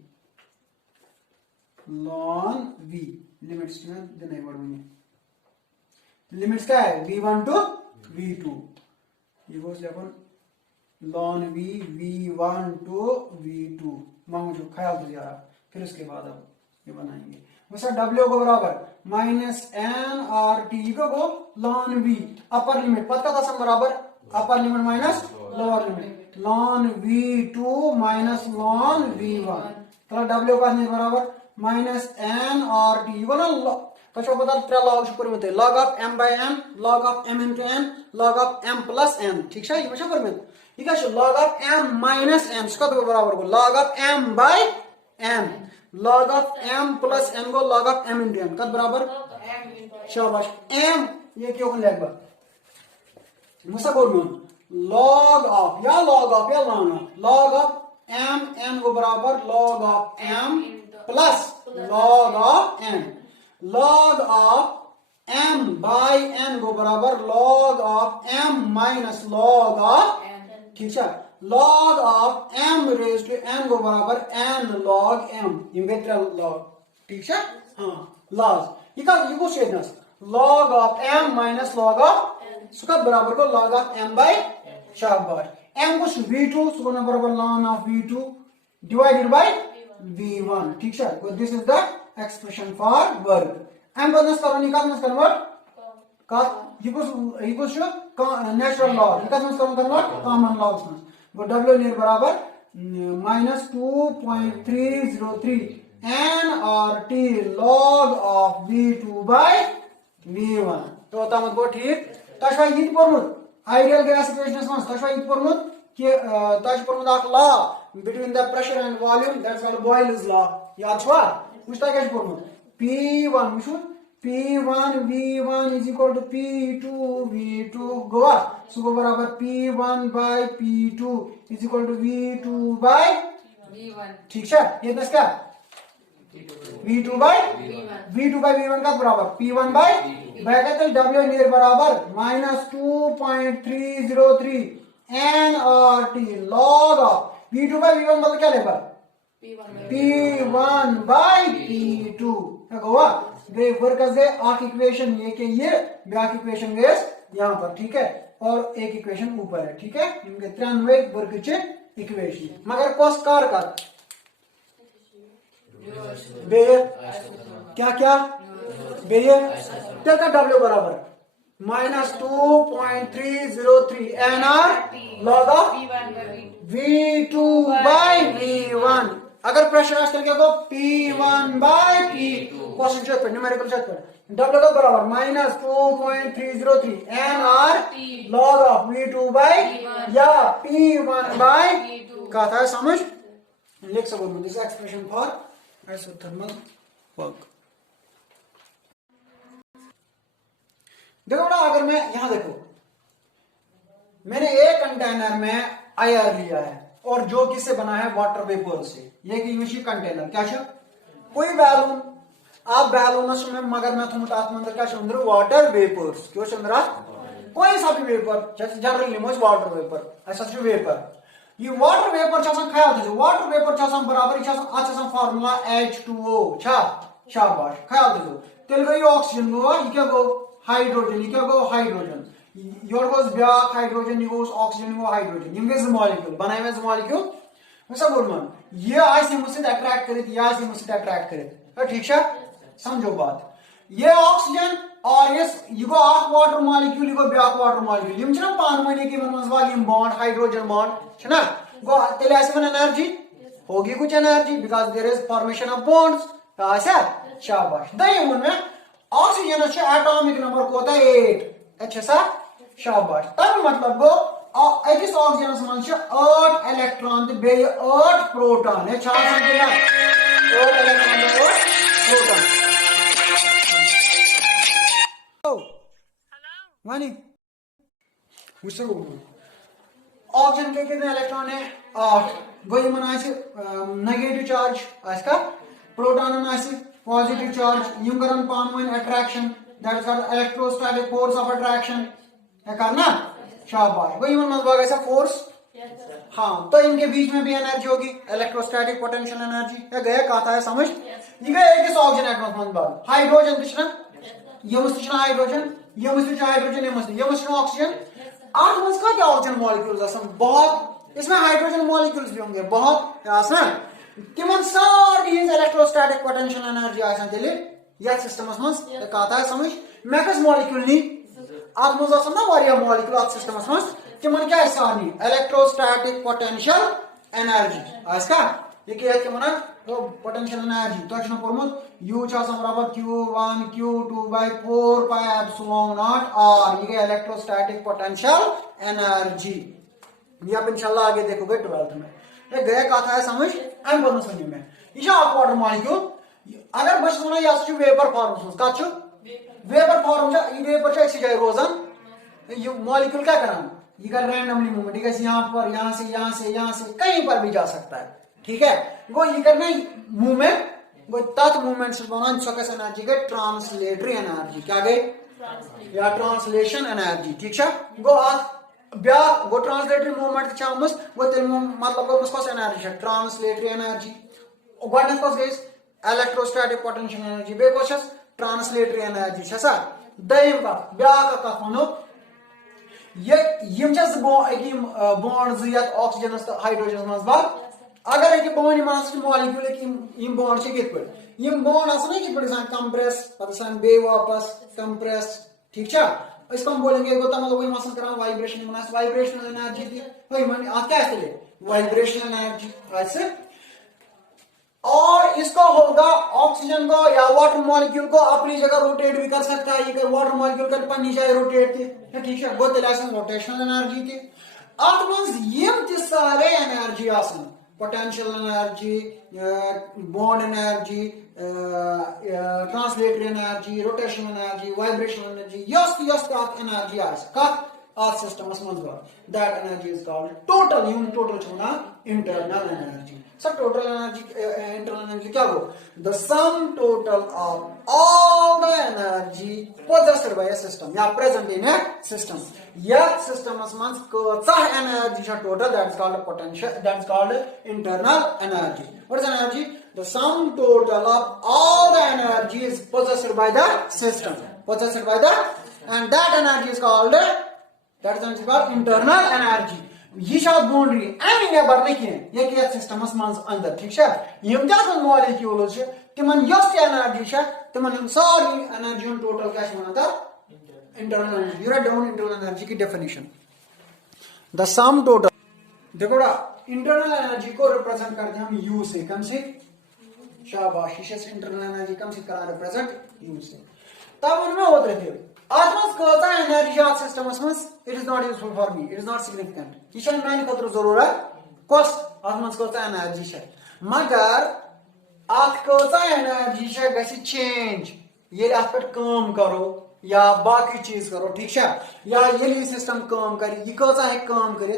लॉन वी लिमिट्स में देने पड़ेंगे लिमिट्स क्या है v1 टू v2 ये वो अपन lawn we v1 to v2 मांगो जो ख्याल तो यार फिर उसके बाद अब ये बनाएंगे वैसा w को बराबर माइनस एन आर टी को लॉन वी अपर लिमिट पता था सब बराबर upper limit minus lower limit lawn v2 minus lawn v1 तो w का बराबर माइनस एन आर टी को ना तो पता त्रे लॉग कर्मित log of m by n log of m into n log of m plus n ठीक है ये कर्मित ये log of m minus n कत बराबर गो log of m by n log of m plus n गो log of m into n कत बराबर शाबाश m ये क्यों लेगा मुसा बोल लॉग ऑफ या लॉग ऑफ m n को बराबर log of m plus log of n log of m by n को बराबर log of m minus log of ठीक है log of m raise to n को बराबर n लॉग m ये बेटर लॉग ठीक है हाँ लॉग ये को statement log of m minus log of सुका बराबर को log of m by शाबाश m को v2 सुका बराबर ln of v2 divided by v1 ठीक है so this is the expression for work m को नस करो निकाल नस कन्वर्ट का इक्वल्स टू नेचुरल लॉग निकाल नस करो कन्वर्ट कॉमन लॉग्स में वो w नियर बराबर minus 2.303 n r t log of v2 by v1 तो तमत गो ठीक तशवा ये पर्मुत आइडियल गैस इक्वेशनस में तशवा ये पर्मुत कि तश पर्मुत अख law between the pressure and volume that's called Boyle's law याद छवा मुझता क्या पर्मुत p1 मुझु p1 v1 is equal to p2 v2 Goa सो बराबर p1 by p2 is equal to v2 by v1 ठीक है ये दस क्या v2 by v1 का बराबर p1 by ब्रैकेट w नियर बराबर minus 2.303 n R T log of v2 by v1 मतलब क्या लेगा p1 by p2 गोवा वे वर्क अस आख इक्वेशन ये के ये ब्याक इक्वेशन गए यहाँ पर ठीक है और एक इक्वेशन ऊपर है ठीक है इनके त्रियानवे वर्क चे इक्वेशन मगर कौस कार का बेयर क्या क्या बेयर tel का w बराबर minus 2.303 N R log of v2 by v1 अगर प्रेशर आजकल क्या को p1 by p2 question check पर न्यूमेरिकल चेक पर w का बराबर minus 2.303 N R log of v2 by या p1 बाय का था समझ लिख सको this expression for isothermal work देखो ना अगर मैं यहां देखो मैंने एक कंटेनर में आयर लिया है और जो किससे बना है वाटर वेपर से ये कि यूशी कंटेनर क्या छ कोई बैलून आप बैलून में मगर मैं तुम तात मंदर क्या अंदर वाटर वेपर्स क्यों चंद्रा कोई सा भी वेपर जनरली मोज वाटर वेपर ऐसा जो वेपर ये वाटर वेपर छासन ख्याल थो वाटर वेपर छासन बराबर छासन अच्छा फार्मूला H2O छा शाबाश ख्याल थो तेल गयो ऑक्सीजन गो ये क्या गो हाइड्रोजन ये क्या गो हाइड्रोजन योर गोस ब्याक हाइड्रोजन ये गोस ऑक्सीजन गो हाइड्रोजन ये गेज मॉलिक्यूल बनाए में मॉलिक्यूल वैसा बोलमान ये आइस मुझसे अट्रैक्ट करे या आइस मुझसे अट्रैक्ट करे ठीक है समझो बात ये ऑक्सीजन और ये गो आख वाटर मॉलिक्यूल ये गो ब्याक वाटर मॉलिक्यूल यम छना पान मने के मन वॉल्यूम बॉन्ड हाइड्रोजन बॉन्ड छना गो तेले ऐसे में एनर्जी होगी कुछ energy because there is formation of bonds ऐसा शाबाश दई मन में ऑक्सीजन एटॉमिक नंबर कोता 8 अच्छा सा शाबाश तब मतलब गो अकिस ऑक्सीजन मन 8 इलेक्ट्रॉन तो बे 8 प्रोटॉन है 8 इलेक्ट्रॉन 8 प्रोटॉन वानी ऑक्सीजन के कितने इलेक्ट्रॉन है 8 गई मन नेगेटिव चार्ज का प्रोटॉन पॉजिटिव चार्ज यम करन पान attraction that is called electrostatic force of attraction है करना शाबाश गई मन मत भाग ऐसा फोर्स हाँ तो इनके बीच में भी एनर्जी होगी इलेक्ट्रोस्टैटिक पोटेंशियल एनर्जी है गया कहा है समझ ये गया एक ऑक्सीजन एटम मन भाग हाइड्रोजन दिशना यमस हाइड्रोजन यमस हाइड्रोजन यमस ऑक्सीजन आठ मंस का क्या ऑक्सीजन मॉलिक्यूल्स बहुत इसमें हाइड्रोजन मॉलिक्यूल्स भी होंगे बहुत आसान तिमन सारी इलेक्ट्रोस्टैटिक पोटेंशियल एनर्जी आसान तेले या सिस्टमस मंस कहा है समझ मैं कस मॉलिक्यूल नी आत मंस आसान ना वारिया मॉलिक्यूल आत सिस्टमस मंस तिमन क्या सारनी इलेक्ट्रोस्टैटिक पोटेंशियल एनर्जी आसका ये क्या है मन पोटेंशियल एनर्जी तो छन परमत U बराबर Q1 Q2 by 4 pi epsilon naught R ये इलेक्ट्रोस्टैटिक पोटेंशियल एनर्जी ये आप इंशाल्लाह आगे देखोगे 12th में ये गया कहा है समझ हम बोलना समझ में ये आप वाटर मॉलिक्यूल अगर बस वना या वेपर फॉर्म का वेपर फॉर्म ये वेपर एक जगह रोजन ये मॉलिक्यूल क्या करना ये कर रैंडमली मूवमेंट ठीक है यहाँ पर यहाँ से यहाँ से यहाँ से कहीं पर भी जा सकता है ठीक है वो ये करना मूवमेंट वो तत् मूवमेंट से बना सकस एनर्जी के ट्रांसलेटरी एनर्जी क्या गई या ट्रांसलेशन एनर्जी ठीक है वो ब्या वो ट्रांसलेटरी मूवमेंट चामस वो तेल मतलब वो मुस्कोस एनर्जी है ट्रांसलेटरी एनर्जी गॉडनेस कोस गई इलेक्ट्रोस्टैटिक पोटेंशियल एनर्जी बे कोशस ट्रांसलेटरी एनर्जी छसा दयम का ब्या का कफनो ये यम जस बॉन्ड जियत ऑक्सीजन तो हाइड्रोजन मस बात अगर एक बॉन्ड मास मॉलिक्यूल एक यम बॉन्ड छ कित पर यम बॉन्ड आसन कि पर कंप्रेस पतसन बे वापस कंप्रेस ठीक है इसको हम बोलेंगे गोता मतलब वही मसल करा वाइब्रेशन मनास वाइब्रेशनल एनर्जी दी वही मन आ क्या है वाइब्रेशनल एनर्जी ऐसे और इसको होगा ऑक्सीजन को या वाटर मॉलिक्यूल को अपनी जगह रोटेट भी कर सकता है ये वाटर मॉलिक्यूल कर पन्नी जाए रोटेट थी ठीक है गोते लासन रोटेशनल एनर्जी थी आत मंस यम ति सारे एनर्जी आसन potential energy bond energy translatory energy rotational energy vibrational energy यस एनर्जी आस कत आत सिस्टमस मंस गो that energy is called total यून टोटल छना internal energy sir total energy internal energy क्या हो the sum total of all the energy possessed by a system या present in a system या system मंस कोचा एनर्जी छ total that is called a potential that is called internal energy what is energy the sum total of all the energy is possessed by the system possessed by the and that energy is called internal energy ये शायद बाउंड्री एम नेबर नहीं ये कि सिस्टमस मंस अंदर ठीक है यम क्या मॉलिक्यूल्स छ तिमन यस एनर्जी छ तिमन सारी एनर्जी टोटल क्या छ वना था internal energy you write down internal energy की डेफिनेशन द सम टोटल देखो इंटरनल एनर्जी को रिप्रेजेंट करते हैं हम यू से कम से शाबाश इसे इंटरनल एनर्जी कम से करा रिप्रेजेंट यू से तब उनमें होत रहते आत्मस कोता energy of systems Munch it is not useful for me it is not significant ये मैंने खतर जरूरत कस आत्मस कोता एनर्जी छ मगर आत कोता एनर्जी छ गसी चेंज ये आत पर काम करो या बाकी चीज करो ठीक है या ये सिस्टम काम करे ये कोता है काम करे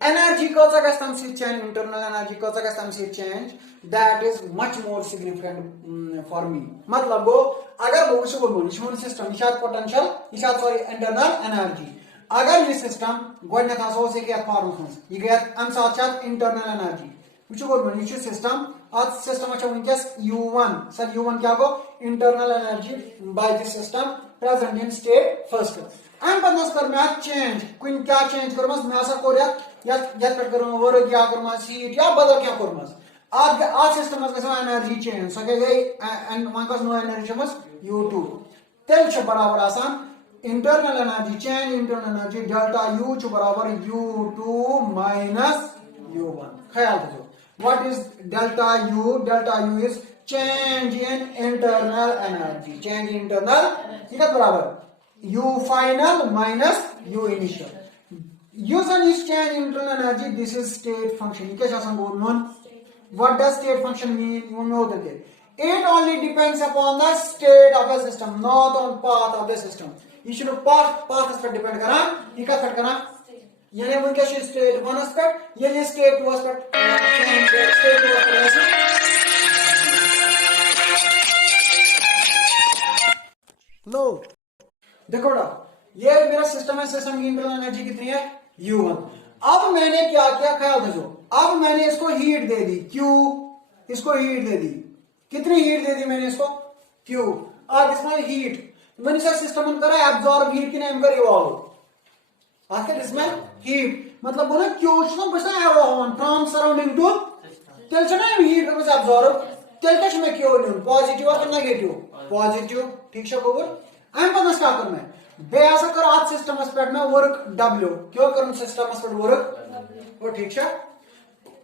एनर्जी कोता का सम से चेंज इंटरनल एनर्जी कोता का सम से change that is much more significant for me मतलब वो अगर वो उसको बोल सिस्टम इशाद पोटेंशियल इशाद सॉरी इंटरनल एनर्जी अगर ये सिस्टम गोडने था सो से क्या फॉर्म ये गया हम साथ internal energy which go mean which system at system acha winkes u1 sir u1 क्या go internal energy by this system present in state first am पन्नस कर मैं चेंज कुन क्या चेंज करमस मैं ऐसा कोर या कट करो वर क्या करमस सीट या बदल क्या करमस आज सिस्टम मस गसा एनर्जी चेंज सके गई एंड वन कस नो एनर्जी मस u2 तेल छ बराबर आसान internal energy change internal energy delta u छ बराबर u2 माइनस u1 ख्याल रखो what is delta u is change in internal energy change in internal ठीक है बराबर u final minus u initial use and use change internal energy. This is state function. You can what does state function mean? You know that it only depends upon the state of the system, not on path of the system. You should path aspect depend kara. You can aspect kara. यानी उनके state one aspect, ये state two aspect, state two aspect. लो देखो ना, ये मेरा सिस्टम है, सिस्टम की इंटरनल एनर्जी कितनी है U1। अब मैंने क्या किया, ख्याल दो, अब मैंने इसको हीट दे दी Q, इसको हीट दे दी, कितनी हीट दे दी मैंने इसको Q, और इसमें हीट मैंने सिस्टम करा एब्जॉर्ब हीट की नेम कर इवॉल्व आखिर इसमें हीट मतलब बोले Q बस फ्रॉम सराउंडिंग टू तेल से ना हीट बस एब्जॉर्ब तेल कश में Q न्यून पॉजिटिव और नेगेटिव पॉजिटिव ठीक है गोबर I'm going to start with base कर आज सिस्टम एस्पेक्ट में वर्क W क्यों कर सिस्टम एस्पेक्ट वर्क वो ठीक है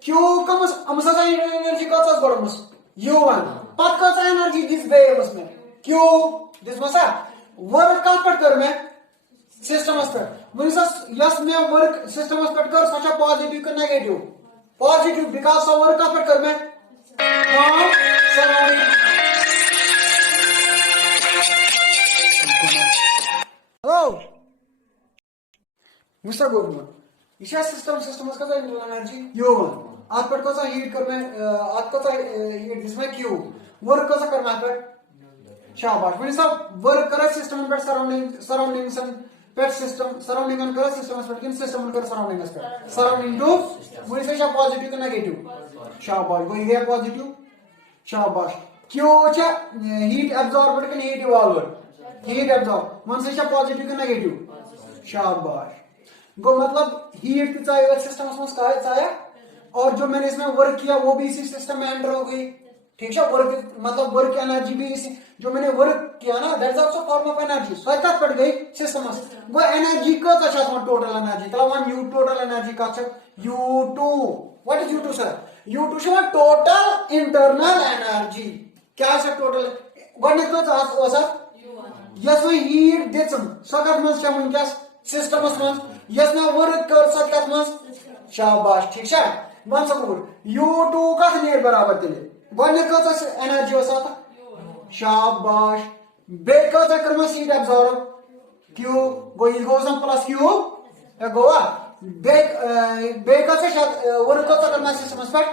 क्यों कम हमसा एनर्जी का तो गड़मस U1 पद का एनर्जी दिस वे उसमें क्यों दिस मसा वर्क का एस्पेक्ट कर में सिस्टम एस्पेक्ट मुझे यस में वर्क सिस्टम एस्पेक्ट कर सच पॉजिटिव का negative positive because of work का एस्पेक्ट कर में from surrounding Hello. Mr. Goldman. Isa system का इंटरनल एनर्जी U1 आज पर कौन सा हीट करना है आज कौन सा हीट जिसमें Q वर्क कौन सा करना है पर शाबाश मैंने सब वर्क करा सिस्टम पर surrounding pet system surrounding on करा सिस्टम पर किन सिस्टम पर सराउंडिंग पर सराउंडिंग टू मुझे से पॉजिटिव का नेगेटिव शाबाश वो ये पॉजिटिव शाबाश Q चा हीट एब्जॉर्बर का हीट इवॉल्वर हीट एब्जॉर्ब मन से पॉजिटिव का नेगेटिव शाबाश गो मतलब हीट की चाहिए सिस्टम में चाहिए और जो मैंने इसमें वर्क किया वो भी इसी सिस्टम में एंटर हो गई ठीक है वर्क मतलब वर्क एनर्जी भी इसी जो मैंने वर्क किया ना that's also form of energy स्वतः पड़ गई सिस्टम में वो एनर्जी का अच्छा टोटल एनर्जी तला वन यू टोटल एनर्जी का अच्छा U2 what is U2 sir U2 से टोटल इंटरनल एनर्जी क्या है टोटल गॉट तो सर यस वो हीट देचम सकत मस क्या वनकस सिस्टमस मस यस ना वर्क कर सकत मस शाबाश ठीक है वन सकुर U2 का नेर बराबर तेले वन का एनर्जी होता शाबाश बे का कर मस हीट एब्जॉर्ब Q गो इज गोस ऑन प्लस Q गोवा बे का वर्क का कर मस सिस्टमस पर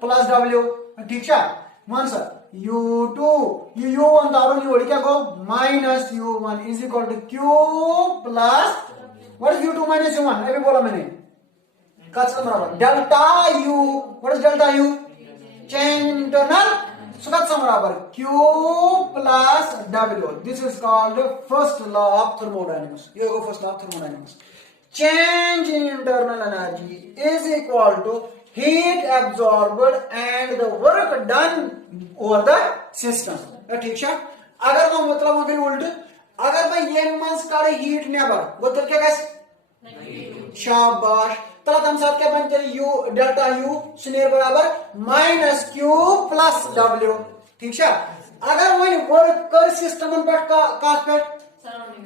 प्लस W ठीक है वन सर U2 U1 दारू नहीं उड़ क्या को minus U1 is equal to Q plus what is U2 minus U1 अभी बोला मैंने कच्चा बराबर delta U what is delta U change internal सुकच्चा बराबर Q plus W this is called first law of thermodynamics ये को first law of thermodynamics change in internal energy is equal to heat absorbed and the work done over the system ठीक है अगर वो मतलब अगर उल्ट अगर मैं ये मंस करे हीट नेबर वो तो क्या गाइस शाबाश तला हम साथ क्या बनते U डेल्टा U स्नेर बराबर माइनस Q प्लस W ठीक है अगर वो वर्क कर सिस्टम पर का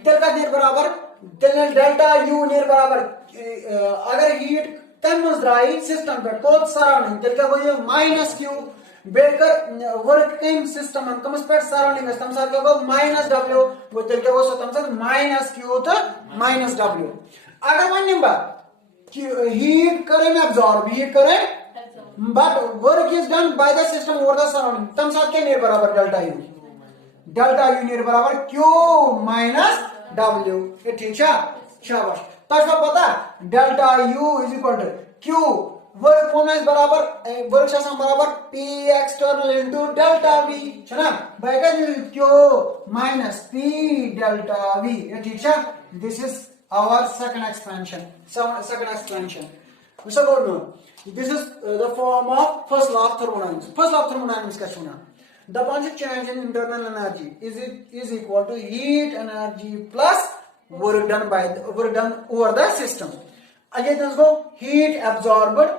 तेल का नेर बराबर डेल्टा U नेर बराबर अगर हीट तमस द्राई सिस्टम पर तो सराउंडिंग तेल का वो minus Q baker work in system हम कमस पर सराउंडिंग तम साथ क्या को माइनस W वो तेल का वो तम साथ माइनस Q तो माइनस W अगर वन नंबर हीट करें एब्जॉर्ब हीट करें but work is done by the system over the surrounding तम साथ क्या नेर बराबर डेल्टा U नेर बराबर Q माइनस W ये ठीक है शाबाश तो पता delta U is equal to Q work formula बराबर वर्क शासन बराबर P external into delta V है ना by Q minus P delta V ये ठीक है this is our second expansion Mr. Gordon this is the form of first law of thermodynamics का सुना the bunch change in internal energy is equal to heat energy plus work done over the system again let's go heat absorbed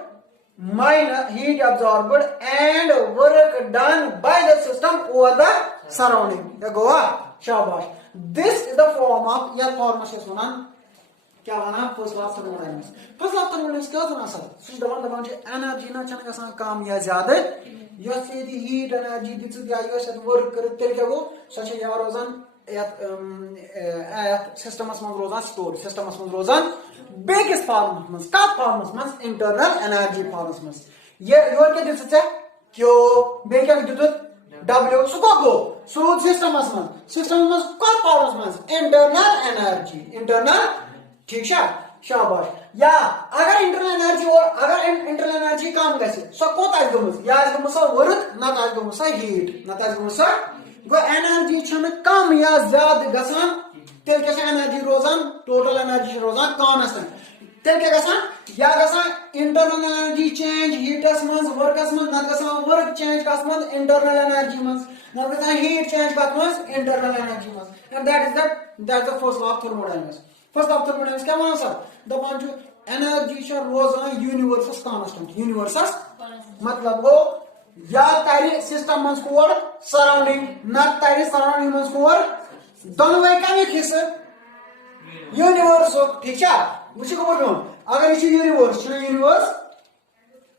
and work done by the system over the surrounding the goa shabash this is the form of या फॉर्म से सुना क्या वना first law of thermodynamics first law of thermodynamics क्या वना सर सुच दबान एनर्जी ना छन गसान कम या ज्यादा यस ये हीट एनर्जी दिस या यस वर्क कर तेल क्या गो सच या रोजान सिस्टमस मन रोजान स्टोर सिस्टमस मन रोजान बेकिस फॉर्म में कत फॉर्मस में इंटरनल एनर्जी फॉर्मस में ये योर के दिस क्यों बे क्या दित W सो गो सो सिस्टमस में कत फॉर्मस में इंटरनल ठीक है शाबाश या अगर इंटरनल एनर्जी कम गसे सो कोत आस गमस या आस गमस वर्क न आस गमस हीट न आस गमस गो एनर्जी छन कम या ज्यादा गसान तेल के एनर्जी रोजान टोटल एनर्जी रोजान कांस्टेंट तेल के गसान या गसान इंटरनल एनर्जी चेंज हीटस मज वर्कस मज न गसान वर्क चेंज कस मज इंटरनल एनर्जी मज न गसान हीट चेंज कस मज इंटरनल एनर्जी मज and that is the first law of thermodynamics first of thermodynamics क्या वन सर दपान छु एनर्जी छ रोजान यूनिवर्सस कांस्टेंट यूनिवर्सस मतलब गो या तारी सिस्टम मंस कोर सराउंडिंग न तारी सराउंडिंग मंस कोर दोनों का एक हिस्सा यूनिवर्स ठीक है मुझे को बोल अगर ये यूनिवर्स है यूनिवर्स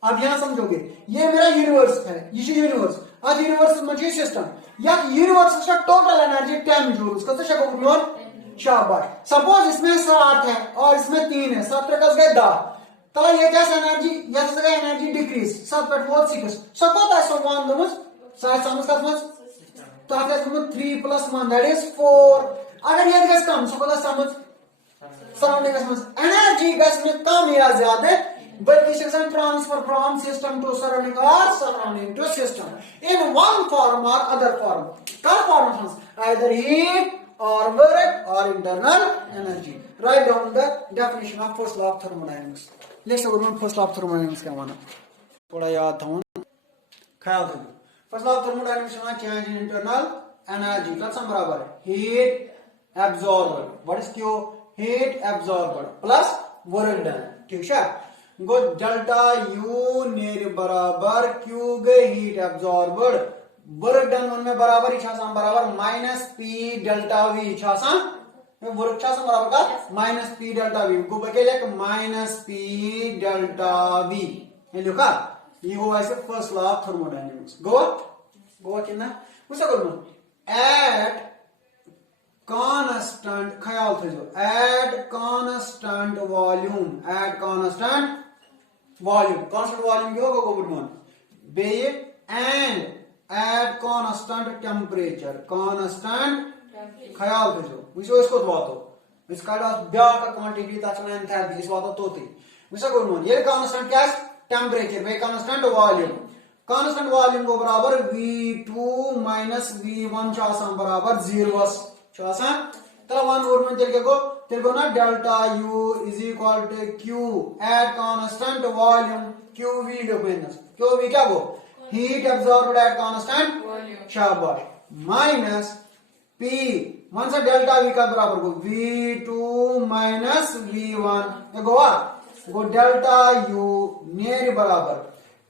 आप यहां समझोगे ये मेरा यूनिवर्स है ये यूनिवर्स आज यूनिवर्स में सिस्टम या यूनिवर्स का टोटल एनर्जी 10 जूल्स का तो बोल शाबाश सपोज इसमें 7 है और इसमें 3 है 7 का गए 10 तो ये जैसे एनर्जी या जैसे एनर्जी डिक्रीज 7 पर 6 सो कोता है सो वन दमस साइज समझ का समझ तो आप जैसे 3 + 1 दैट इज 4 अगर ये गैस कम सो कोता समझ सराउंडिंग का समझ एनर्जी गैस में कम या ज्यादा बल्कि system transfer from system to surrounding और surrounding to system in one form और अदर फॉर्म का form either heat or work or internal energy. Write down the definition of first law of thermodynamics. Let's go on first law of thermodynamics क्या माना थोड़ा याद था ख्याल था first law of thermodynamics में change in internal energy का सम बराबर है heat absorbed what is Q heat absorbed plus work done ठीक है गो डेल्टा U नेर बराबर Q गए heat absorbed work done one में बराबर ही छासा बराबर -p डेल्टा v छासा में वर्क छासा बराबर का -p डेल्टा v को बकेले -p डेल्टा v ये लिखा ये हो ऐसे फर्स्ट लॉ ऑफ थर्मोडायनामिक्स गो कितना उसे करो एट कांस्टेंट ख्याल थे जो एट कांस्टेंट वॉल्यूम क्यों को गुड बे एंड at constant temperature ख्याल थो वो इसको वातो इसका ब्याह का क्वांटिटी तक एंथैल्पी इस वातो तोती वैसा कोन ये कांस्टेंट क्या है टेंपरेचर बे कांस्टेंट वॉल्यूम को बराबर v2 - v1 चासा बराबर 0 चासा तला वन और में तेरे को ना delta u = q at constant volume qv low qv क्या गो heat absorbed at constant volume शाबाश माइनस p वन से डेल्टा v का बराबर को v2 - v1 ये गो डेल्टा u नियर बराबर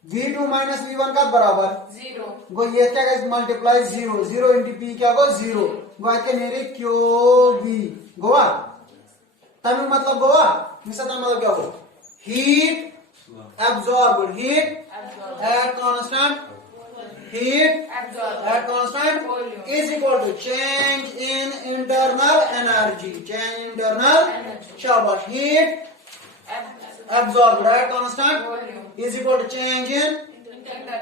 v2 - v1 का बराबर 0 गो ये क्या गाइस मल्टीप्लाई 0 into p क्या गो 0 गो आके नियर qv गोवा तब मतलब गोवा मिसता मतलब क्या गो heat absorbed at constant volume is equal to change in internal energy शाबाश heat absorbed at constant volume is equal to change in internal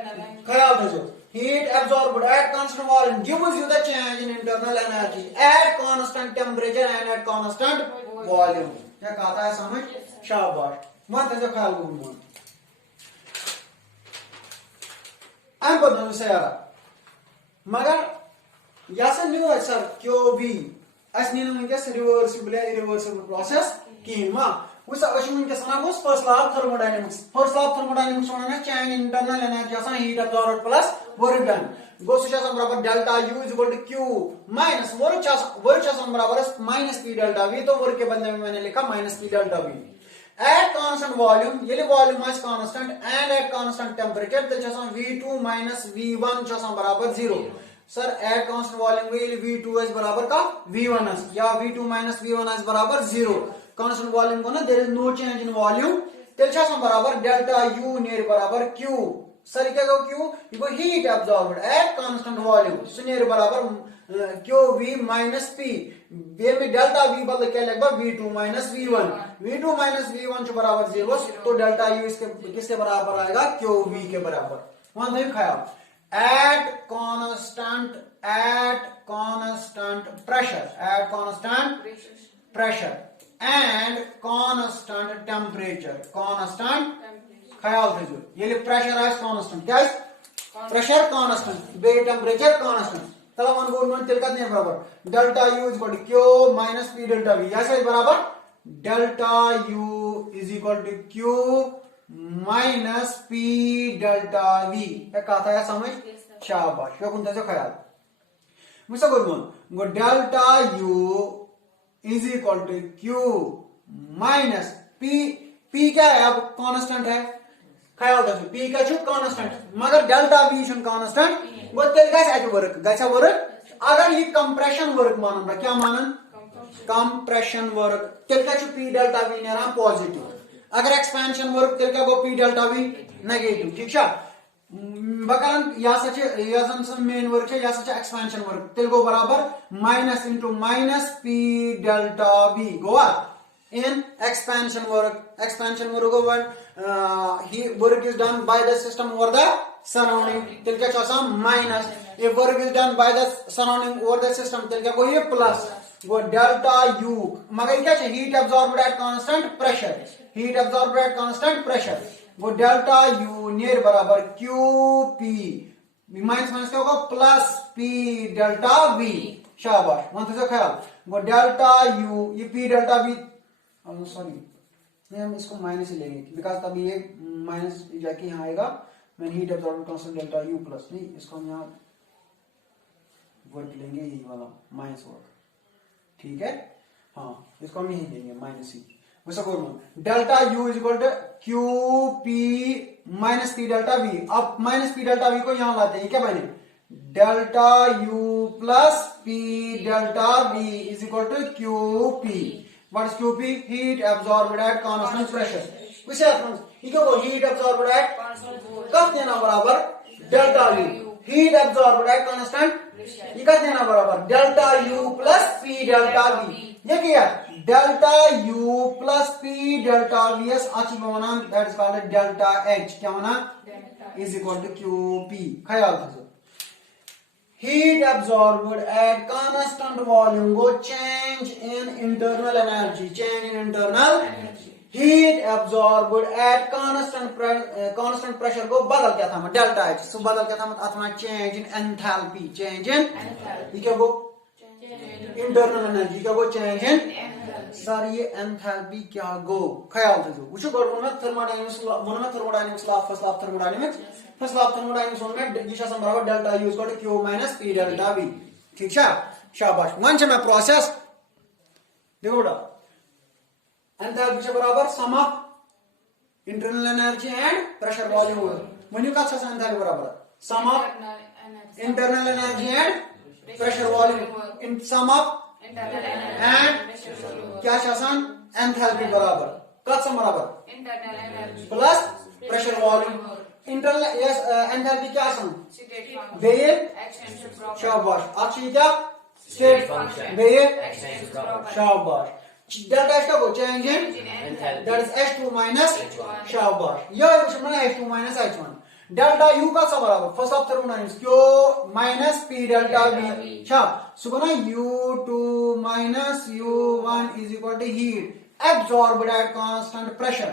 ख्याल रखो heat absorbed at constant volume gives you the change in internal energy at constant temperature and at constant volume क्या कहता है समझ शाबाश मत जो ख्याल रखो I'm going to say मगर यासा न्यू है सर क्यों भी अस नीन में क्या रिवर्सिबल या इरिवर्सिबल प्रोसेस की मां उस अशुम के सना को फर्स्ट लॉ ऑफ थर्मोडायनामिक्स होना चेंज इंटरनल एनर्जी आसा heat absorbed plus work done गो सुचा बराबर delta u = q minus work चासा बराबर -p डेल्टा v तो वर्क के बदले में मैंने लिखा -p delta v at constant volume ये volume is constant and at constant temperature तो जैसा v2 - v1 जैसा बराबर 0 सर at constant volume ये v2 is बराबर का v1 या v2 - v1 is बराबर 0 कांस्टेंट वॉल्यूम को ना there is no change in volume तेल छ आसान बराबर डेल्टा यू नेर बराबर क्यू सर क्या गो क्यू ये गो heat absorbed at constant volume so नेर बराबर क्यू वी माइनस पी ये में डेल्टा वी बदल क्या लिखबा v2 minus v1 v2 minus v1 जो बराबर 0 तो डेल्टा यू इसके किसके बराबर आएगा क्यू वी के बराबर वहां नहीं ख्याल at constant pressure and constant temperature ख्याल थो ये प्रेशर आज कांस्टेंट क्या प्रेशर कांस्टेंट बे टेम्परेचर कांस्टेंट तला वन गो वन तेल कितने बराबर delta U is equal to Q minus P delta V ऐसे बराबर delta U is equal to Q minus P delta V क्या कहा था समझ शाबाश क्या कुंता से ख्याल मुझसे गो delta U is equal to Q minus P P क्या है अब कांस्टेंट है ख्याल था पी का कांस्टेंट मगर डेल्टा वी कांस्टेंट गो तेल वर्क अगर ये कंप्रेशन वर्क मानन क्या मानन कंप्रेशन वर्क तेल पी डेल्टा वी नेरा पॉजिटिव अगर एक्सपेंशन वर्क तेल क्या गो पी डेल्टा वी नेगेटिव ठीक है बकरन या मेन वर्क है या एक्सपेंशन वर्क तेल गो बराबर minus into minus P delta we Goa in expansion work go when work is done by the system over the surrounding tel kya cha minus if work is done by the surrounding over the system tel kya go ye plus go delta u magar kya cha heat absorbed at constant pressure go delta u near barabar qp minus minus क्या होगा plus p delta v शाबाश मन तो ख्याल go delta u ये p delta v सॉरी नहीं हम इसको माइनस ही लेंगे बिकॉज तभी ये माइनस जाके यहाँ आएगा मैं heat absorbent constant delta U plus नहीं इसको हम यहाँ वर्क लेंगे यही वाला माइनस वर्क ठीक है हाँ इसको हम यही लेंगे माइनस ही वैसा करो delta U is equal to Q P minus P delta V अब माइनस पी डेल्टा वी को यहाँ लाते हैं क्या बने delta U plus P delta V is equal to Q P What is QP? Heat absorbed at constant pressure. Which happens? ये क्या बोल heat absorbed at कब देना बराबर delta U. Heat absorbed at constant ये कब देना बराबर delta U plus P delta V. ये क्या delta U plus P delta V is अच्छी बना that is called delta H क्या बना is equal to QP. ख्याल था heat absorbed at constant volume go change in internal energy heat absorbed at constant pressure go बदल क्या था delta H सो बदल क्या था अथवा change in enthalpy ये क्या गो internal energy क्या गो change in सर ये enthalpy क्या गो ख्याल था वो जो गो thermodynamics law first law of thermodynamics में ये शासन बराबर delta U equal to Q minus P delta V ठीक है शाबाश वन में प्रोसेस देखो बेटा एंथैल्पी से बराबर sum of internal energy and pressure volume वनी का एंथैल्पी बराबर sum of internal energy and pressure volume in sum of and क्या शासन एंथैल्पी बराबर का सम बराबर internal energy plus pressure volume internal enthalpy क्या सम बेयर शाबाश अच्छी क्या स्टेट फंक्शन बेयर शाबाश डेल्टा का को change in that is h2 minus शाबाश ये इसमें h2 minus h1 delta u का सब बराबर first of thermodynamics Q minus p delta v अच्छा सुबह u2 माइनस u1 is equal to heat absorbed at constant pressure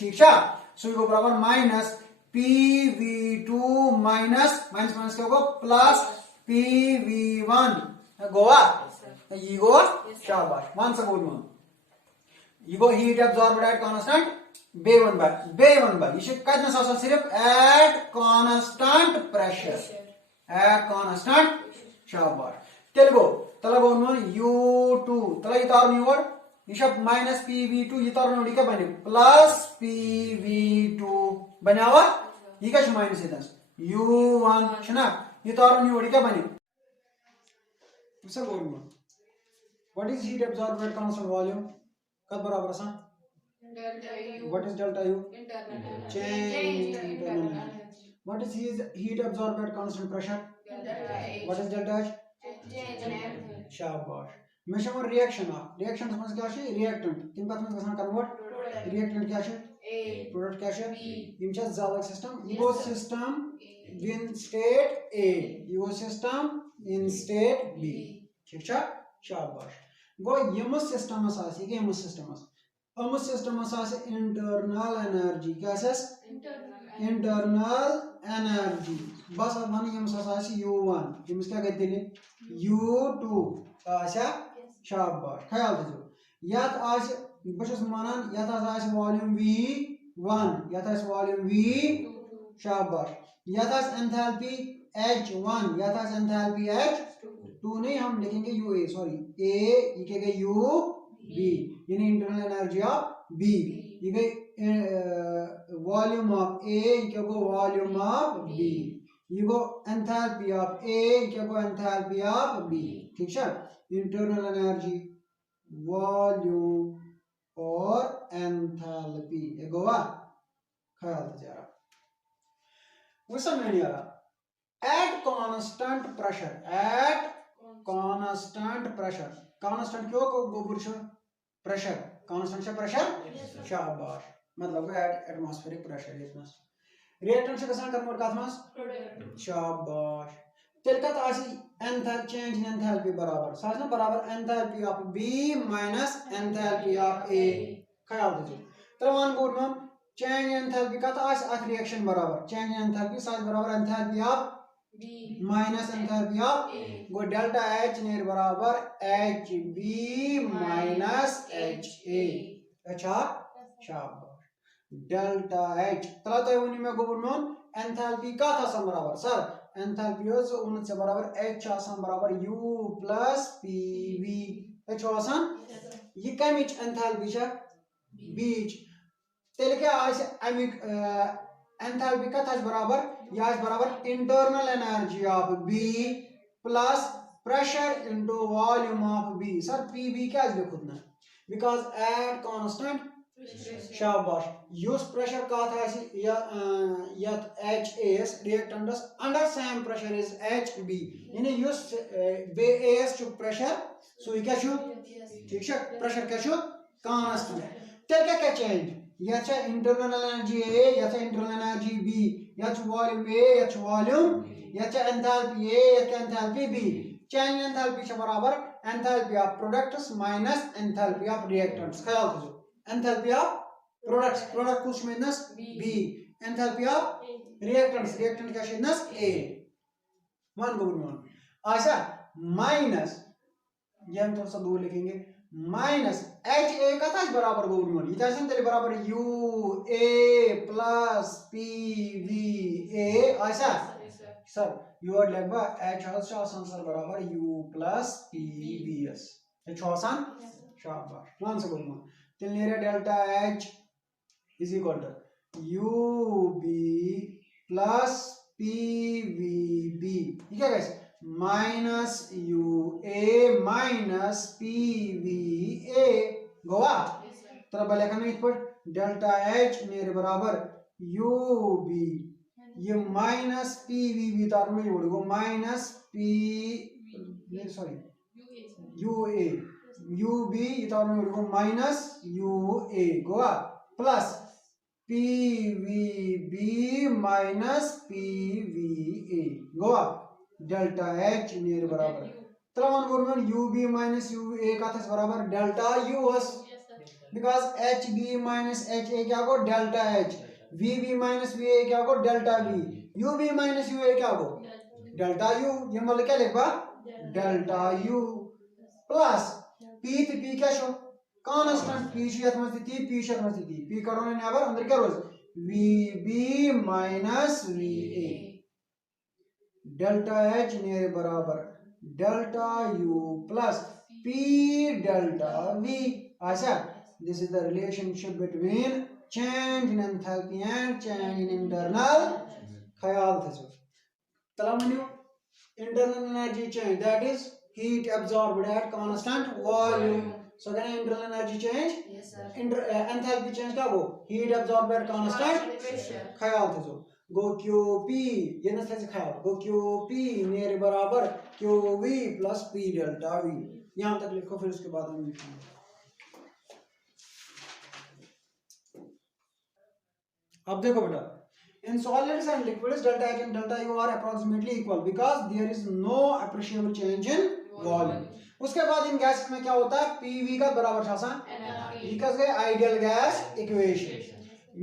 ठीक है सो ये बराबर माइनस PV2 माइनस माइनस क्या होगा प्लस PV1 गोवा ये गोवा शाबाश वन सपोर्ट वन ये गो heat absorbed at constant B1 by ये कितना सा सिर्फ एट कांस्टेंट प्रेशर शाबाश तेलगो तलगो U2 तला ये तार निवर ये माइनस PV2 ये तार नोडी क्या बने प्लस PV2 बनावा ये क्या माइनस है U1 छना ये तार निवडी क्या बने what is heat absorbed at constant volume कत बराबर आसान Delta U. what is delta u Internal energy. change in in internal energy what is heat absorbed at constant pressure Delta H. what is delta h Change in M. शाबाश मे छ रिएक्शन रिएक्शन मज क्या रिएक्टेंट तम कत मज कन्वर्ट Product. रिएक्टेंट क्या A. प्रोडक्ट क्या B. यम जालक सिस्टम यह गो सिस्टम in state A यह गो सिस्टम in state B ठीक है शाबाश गो यम सिस्टमस यम सिस्टमस इंटरनल एनर्जी क्या इंटरनल एनर्जी बस अब वन यम U1 यमस क्या गई तेल U2 आशा शाबाश ख्याल थो यत आश बस मानान यत वॉल्यूम V1 यत वॉल्यूम V शाबाश यत एंथैल्पी H1 यत एंथैल्पी H2 नहीं हम लिखेंगे UA सॉरी A ये क्या गई UB यानी इंटरनल एनर्जी ऑफ B ये गई वॉल्यूम ऑफ A ये क्या गो वॉल्यूम ऑफ B ये गो एंथैल्पी ऑफ A ये क्या गो एंथैल्पी ऑफ B ठीक है इंटरनल एनर्जी वॉल्यूम और एंथैल्पी ये गोवा ख्याल जरा वो समझ नहीं आ रहा at constant pressure constant क्यों को गोबर छ pressure constant छ pressure शाबाश मतलब at atmospheric pressure इतना reactant छ गसान कन्वर्ट कत मस Product. शाबाश तेल कत आसी एंथैल्पी चेंज इन एंथैल्पी बराबर सास ना बराबर enthalpy of B minus enthalpy of A ख्याल दीजिए तरमान गुणम चेंज इन एंथैल्पी कत आस अथ रिएक्शन बराबर चेंज इन एंथैल्पी सास बराबर enthalpy of B. Minus enthalpy of A. Go delta H नेर बराबर HB माइनस HA अच्छा शाबाश डेल्टा H तला तो वनी में गुणम एंथैल्पी का था बराबर सर एंथैल्पी उन से बराबर H आसान बराबर U प्लस PV H आसान ये कमिच एंथैल्पी छ बीच तेल क्या आज अमिक एंथैल्पी का था बराबर या बराबर internal energy of B plus pressure into volume of B sir PV क्या लिखुत ना बिकॉज़ एट कांस्टेंट शाबाश यूस प्रेशर का था यत HAS reactants under same pressure is HB यानी यूस BAS छु प्रेशर सो क्या छु ठीक है प्रेशर क्या छु कांस्टेंट तेल क्या चेंज या छ इंटरनल एनर्जी A या छ इंटरनल एनर्जी B या छ वॉल्यूम A या छ वॉल्यूम या छ एंथैल्पी A या छ एंथैल्पी B चेंज एंथैल्पी छ बराबर enthalpy of products minus enthalpy of reactants ख्याल करो एंथैल्पी ऑफ प्रोडक्ट कुछ minus B enthalpy of reactants reactant क्या माइनस A मान गो मान आशा माइनस ये हम थोड़ा सा दूर लिखेंगे माइनस HA का था बराबर गो मान ये जैसे तेरे बराबर UA प्लस PVA आशा सर योर लगभग H आसान सर बराबर U प्लस PVS H आसान शाबाश मान से बोलना तेल नेरे delta H is equal to UB plus PVB ये क्या गाइस माइनस UA माइनस PVA गोवा तरह बले का नहीं पर डेल्टा H मेरे बराबर UB ये माइनस PVB तार में जोड़ गो minus P sorry UA UB ये तार में जोड़ गो माइनस UA गोवा प्लस PVB माइनस PVA गोवा डेल्टा H नियर बराबर तलवान गुरमन UB माइनस UA का था बराबर delta US because HB minus HA क्या को delta H VB minus VA क्या को delta V UB minus UA क्या को डेल्टा U ये मतलब क्या लिखा डेल्टा U प्लस P तो P क्या शो कांस्टेंट P शत में थी P शत में थी P करो ने यहाँ पर अंदर क्या रोज VB minus VA delta H नियर बराबर delta U plus P delta V आशा this is the relationship between change in enthalpy and change in internal ख्याल था जो तलामनियो internal energy change that is heat absorbed at constant volume so then internal energy change Yes, sir. Enthalpy change क्या गो heat absorb at constant Pressure. ख्याल थे जो गो QP ये न से ख्याल गो QP नियर बराबर QV plus P delta V यहाँ तक लिखो फिर उसके बाद हम लिखेंगे। अब देखो बेटा in solids and liquids delta H and delta U are approximately equal because there is no appreciable change in volume। उसके बाद इन गैस में क्या होता है PV का बराबर था सा ये कस गए आइडियल गैस इक्वेशन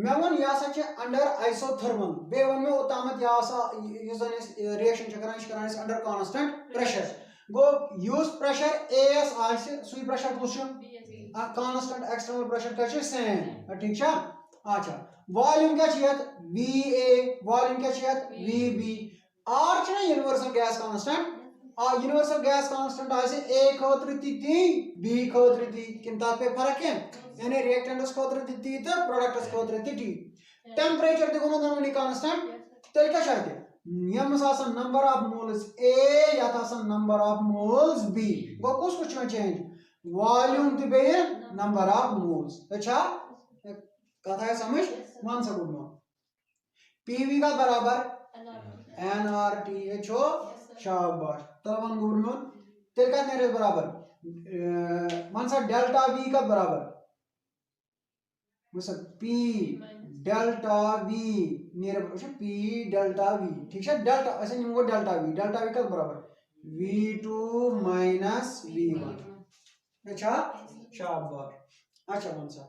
मैं वन या सच अंडर आइसोथर्मल बे वन में ओतामत या सा यूजन इस रिएक्शन चक्रान इस अंडर कांस्टेंट प्रेशर गो यूज प्रेशर AS आज सुई pressure question constant external pressure का सेम ठीक है। अच्छा वॉल्यूम क्या चाहिए VA वॉल्यूम क्या चाहिए VB R चाहिए universal gas constant universal gas constant ऐसे A खतर ती B खतर ती किन तात पे फर्क है यानी रिएक्टेंट्स खतर ती तो प्रोडक्ट्स खतर ती टेंपरेचर देखो ना दोनों कांस्टेंट तेल क्या शर्त है यम आसन नंबर ऑफ मोल्स A या आसन नंबर ऑफ मोल्स B वो कुछ में चेंज वॉल्यूम ते बे नंबर ऑफ मोल्स अच्छा कथा है समझ वन सकूँ में PV का बराबर nRT हो शाबाश तब वन गुरु में तेल का नेरे बराबर मान सा डेल्टा V का बराबर मतलब P डेल्टा V नेरे बराबर P डेल्टा V ठीक है डेल्टा ऐसे नहीं वो डेल्टा V का बराबर V2 माइनस V1 अच्छा शाबाश अच्छा वन सा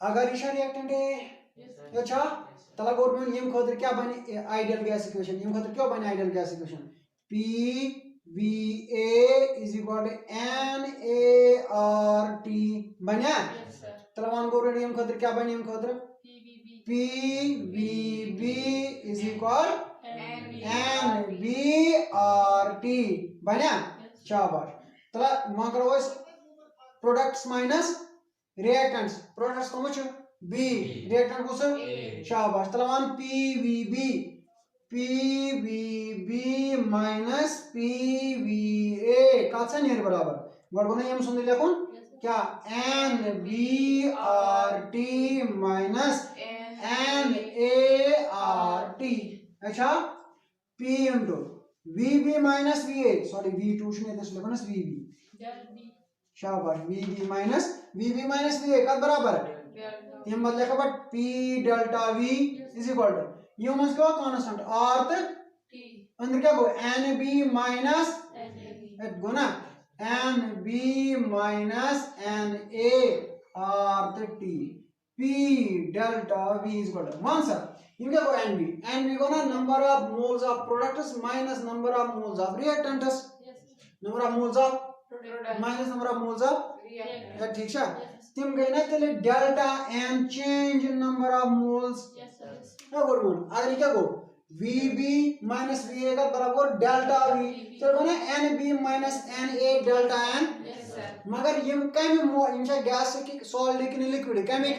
अगर इशा रिएक्टेंट है अच्छा तला गोर में यम खतर क्या बने आइडियल गैस इक्वेशन यम खतर क्या बने ideal gas equation PVA is equal to nART बने तला वन गोर में यम खतर क्या बने यम खतर PVB इज इक्वल nBRT बने शाबाश तला मान करो प्रोडक्ट्स माइनस रिएक्टेंट्स प्रोडक्ट्स को मुझे B रिएक्टेंट को सर शाबाश तलवान PVB माइनस PVA का से नियर बराबर वर्गों ने यम सुन लिया कौन क्या nBRT माइनस nART अच्छा P into VB minus VA sorry V2 शुने तो सुन लेना VB शाबाश VB माइनस VA का बराबर है ये मतलब लिखा but P delta V is equal to ये मस को कांस्टेंट R अंदर क्या गो NB माइनस गो ना NB minus NART P delta V is equal to one sir इनका गो NB को ना number of moles of products minus number of moles of reactants number of moles of minus number of moles of ठीक है तिम गई ना तेले delta n change in number of moles ना बोल अगर क्या गो VB माइनस VA का बराबर डेल्टा V तो बने NB minus NA delta n मगर ये केम इनसे गैस की सॉलिड की लिक्विड केमिक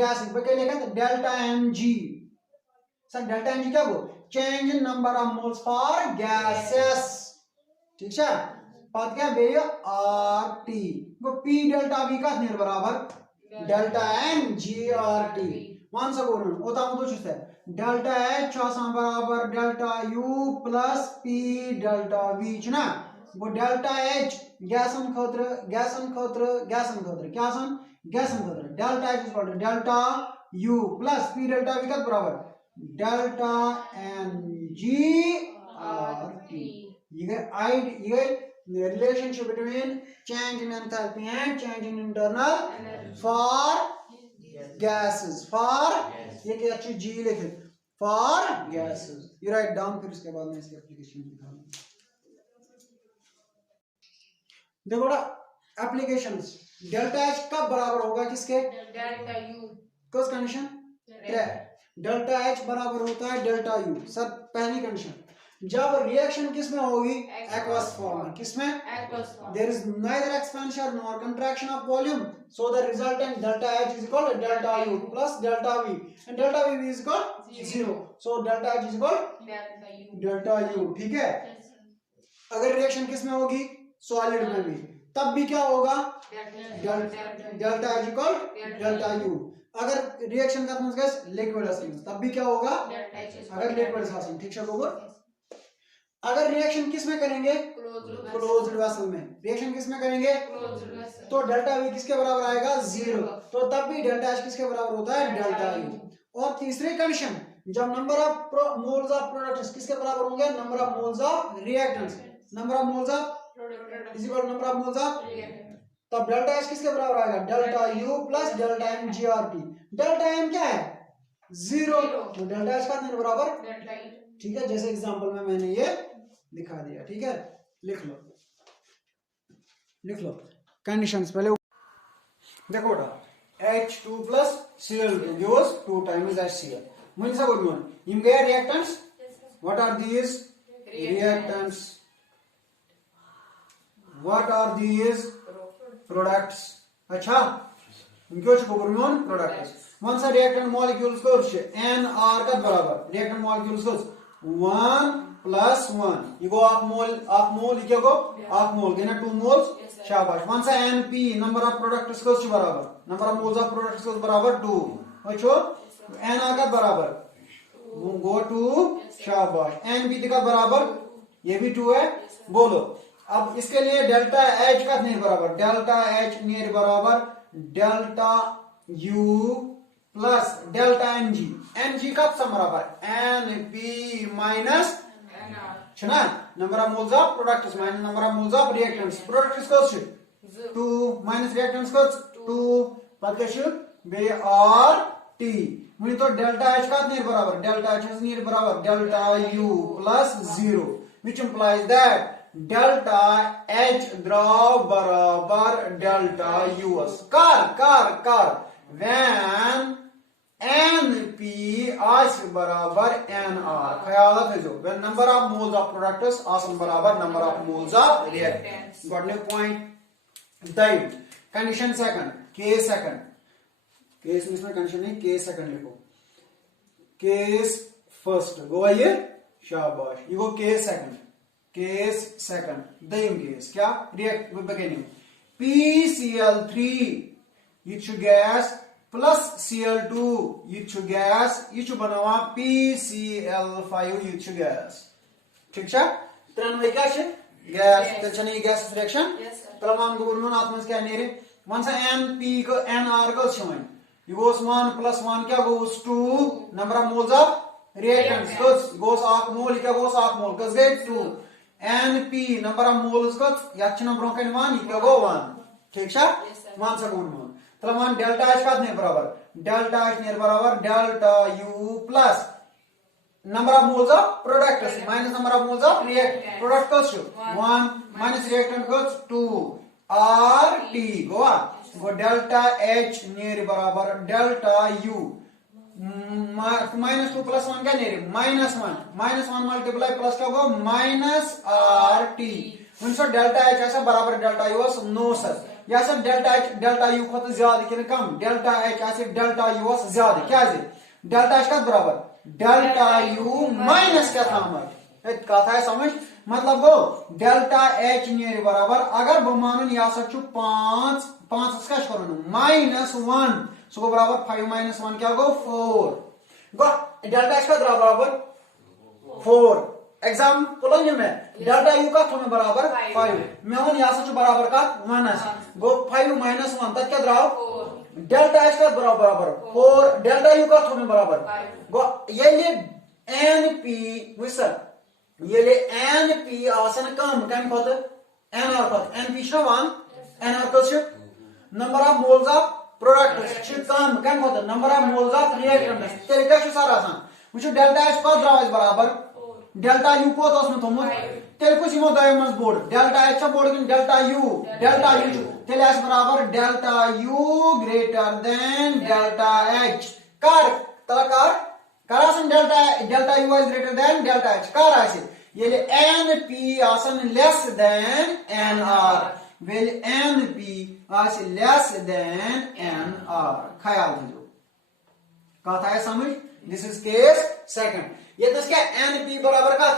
गैस बके लिखा तो delta Mg sir delta Mg क्या गो change in number of moles for gases ठीक है बात क्या बे RT वो P डेल्टा V का नियर बराबर डेल्टा N GRT मान सको ना होता हूँ तो चुस्ते डेल्टा H आसान बराबर delta U plus P delta V चुना वो डेल्टा H गैसन खतर क्या आसान गैसन खतर delta H is delta U plus P delta V का बराबर डेल्टा N GRT ये relationship between change in enthalpy and change in internal for gases for ये क्या अच्छी G लिखे for gases you write down फिर उसके बाद मैं इसकी एप्लीकेशन दिखाऊंगा देखो ना एप्लीकेशंस डेल्टा H कब बराबर होगा किसके डेल्टा U किस कंडीशन डेल्टा H बराबर होता है डेल्टा U सर पहली कंडीशन जब रिएक्शन किसमें होगी aqueous form किसमें there is neither expansion nor contraction of volume so the resultant delta H is equal to delta U plus delta V and delta V is equal to 0 so delta H is equal to delta U ठीक है अगर रिएक्शन किसमें होगी सॉलिड में भी तब भी क्या होगा Delta. Delta H equal delta U. अगर रिएक्शन कत मज गस लिक्विडस मज तब भी क्या होगा Delta H is अगर लिक्विड आसन। ठीक है गोबर। अगर रिएक्शन किस में करेंगे closed vessel. क्लोज्ड वेसल में। रिएक्शन किस में करेंगे Closed vessel. तो डेल्टा वी किसके बराबर आएगा 0। तो तब भी डेल्टा एच किसके बराबर होता है डेल्टा यू। और तीसरी कंडीशन जब number of moles of products किसके बराबर होंगे number of moles of reactants. Number of moles of Product. Is equal number of moles of Reactant. तब डेल्टा एच किसके बराबर आएगा delta U plus delta M G R P. Delta M क्या है 0 तो डेल्टा एच का कितने बराबर। Delta E. ठीक है जैसे एग्जांपल में मैंने ये दिखा दिया। ठीक है लिख लो कंडीशंस पहले देखो H2 plus Cl2 gives 2 times HCl. Means what one? You get reactants. What are these reactants? What are these products? अच्छा इनको चुकोबरमोन products. Once a reactant molecules course NR का बराबर reactant molecules course 1 plus 1. You go half mole you go half mole. Gena 2 moles. शाबाश। Once a NP number of products course बराबर number of moles of products course बराबर 2. अच्छो NR का बराबर go to शाबाश। NP का बराबर ये भी 2 है। बोलो अब इसके लिए डेल्टा एच का नहीं बराबर डेल्टा एच नियर बराबर delta U plus delta N G का बराबर एन पी माइनस छना number of moles of products minus number of moles of reactants products को 2 माइनस रिएक्टेंट्स को 2 पद के बे आर टी मुझे तो डेल्टा एच का नहीं बराबर डेल्टा एच इज नियर बराबर delta U plus 0 which implies that delta H draw बराबर delta US car when NP आस बराबर NR ख्याल थो when number of moles of products आसन बराबर number of moles of reactants गोडनिक पॉइंट दाइव condition second case second case में कंडीशन नहीं केस सेकंड लिखो केस फर्स्ट गो आइए शाबाश ये गो केस सेकंड दयम केस क्या रिएक्ट beginning PCl3 ये छु गैस प्लस Cl2 ये छु गैस ये छु बनावा PCl5 ये छु गैस ठीक छा त्रणवे क्या छे गैस तो चने गैस रिएक्शन तलमान गुबरमन आत्मस क्या नेरे वन सा NP को NR को छवन ये गोस 1 plus 1 क्या गोस 2 number of moles of reactants goes off mole क्या goes off mole कस गए 2 NP number of moles का याद चना ब्रोकन 1 क्या गो 1 ठीक छा मान सकूं मान तला मान डेल्टा H का नहीं बराबर डेल्टा H नहीं बराबर delta U plus number of moles of products minus number of moles of reactant product cost 1 minus reactant cost 2 RT go delta H नहीं बराबर डेल्टा U माइनस 2 प्लस 1 क्या नहीं -1 मल्टीप्लाई प्लस क्या होगा माइनस आर टी उनसे डेल्टा एच ऐसा बराबर डेल्टा यू नो सर या sir delta H delta U खुद ज्यादा कि कम डेल्टा एच ऐसे डेल्टा यू ज्यादा क्या है डेल्टा एच का बराबर डेल्टा यू माइनस क्या था हमारे कथा है समझ मतलब वो डेल्टा एच नियर बराबर अगर बह मान यह 5 का -1 सो बराबर 5 - 1 क्या गो 4 गो डेल्टा एच का बराबर 4 एग्जांपल में डेल्टा यू का थोड़ा बराबर 5 मैं हूं यहां से बराबर का 1 गो 5 - 1 तक क्या द्राव डेल्टा एच का बराबर 4 डेल्टा यू का थोड़ा बराबर गो ये एनपी विसर ये एनपी आसन कम कम खत एनआर खत एनपी छवान एनआर को number of moles of products छु कम कम खत number of moles of reactants तेरे क्या छु सर आसान मुझे डेल्टा एच को द्राव बराबर डेल्टा यू को तो उसमें तुम तेरे कुछ इमो दाय मस बोर्ड डेल्टा एच बोर्ड किन डेल्टा यू तेरे एच बराबर delta U greater than delta H कार तलकार करासन delta U is greater than delta H कार आसे ये एनपी आसन less than NR well NP आसे लेस देन एनआर ख्याल दो कथा है समझ दिस इज केस सेकंड ये तो क्या एनपी बराबर का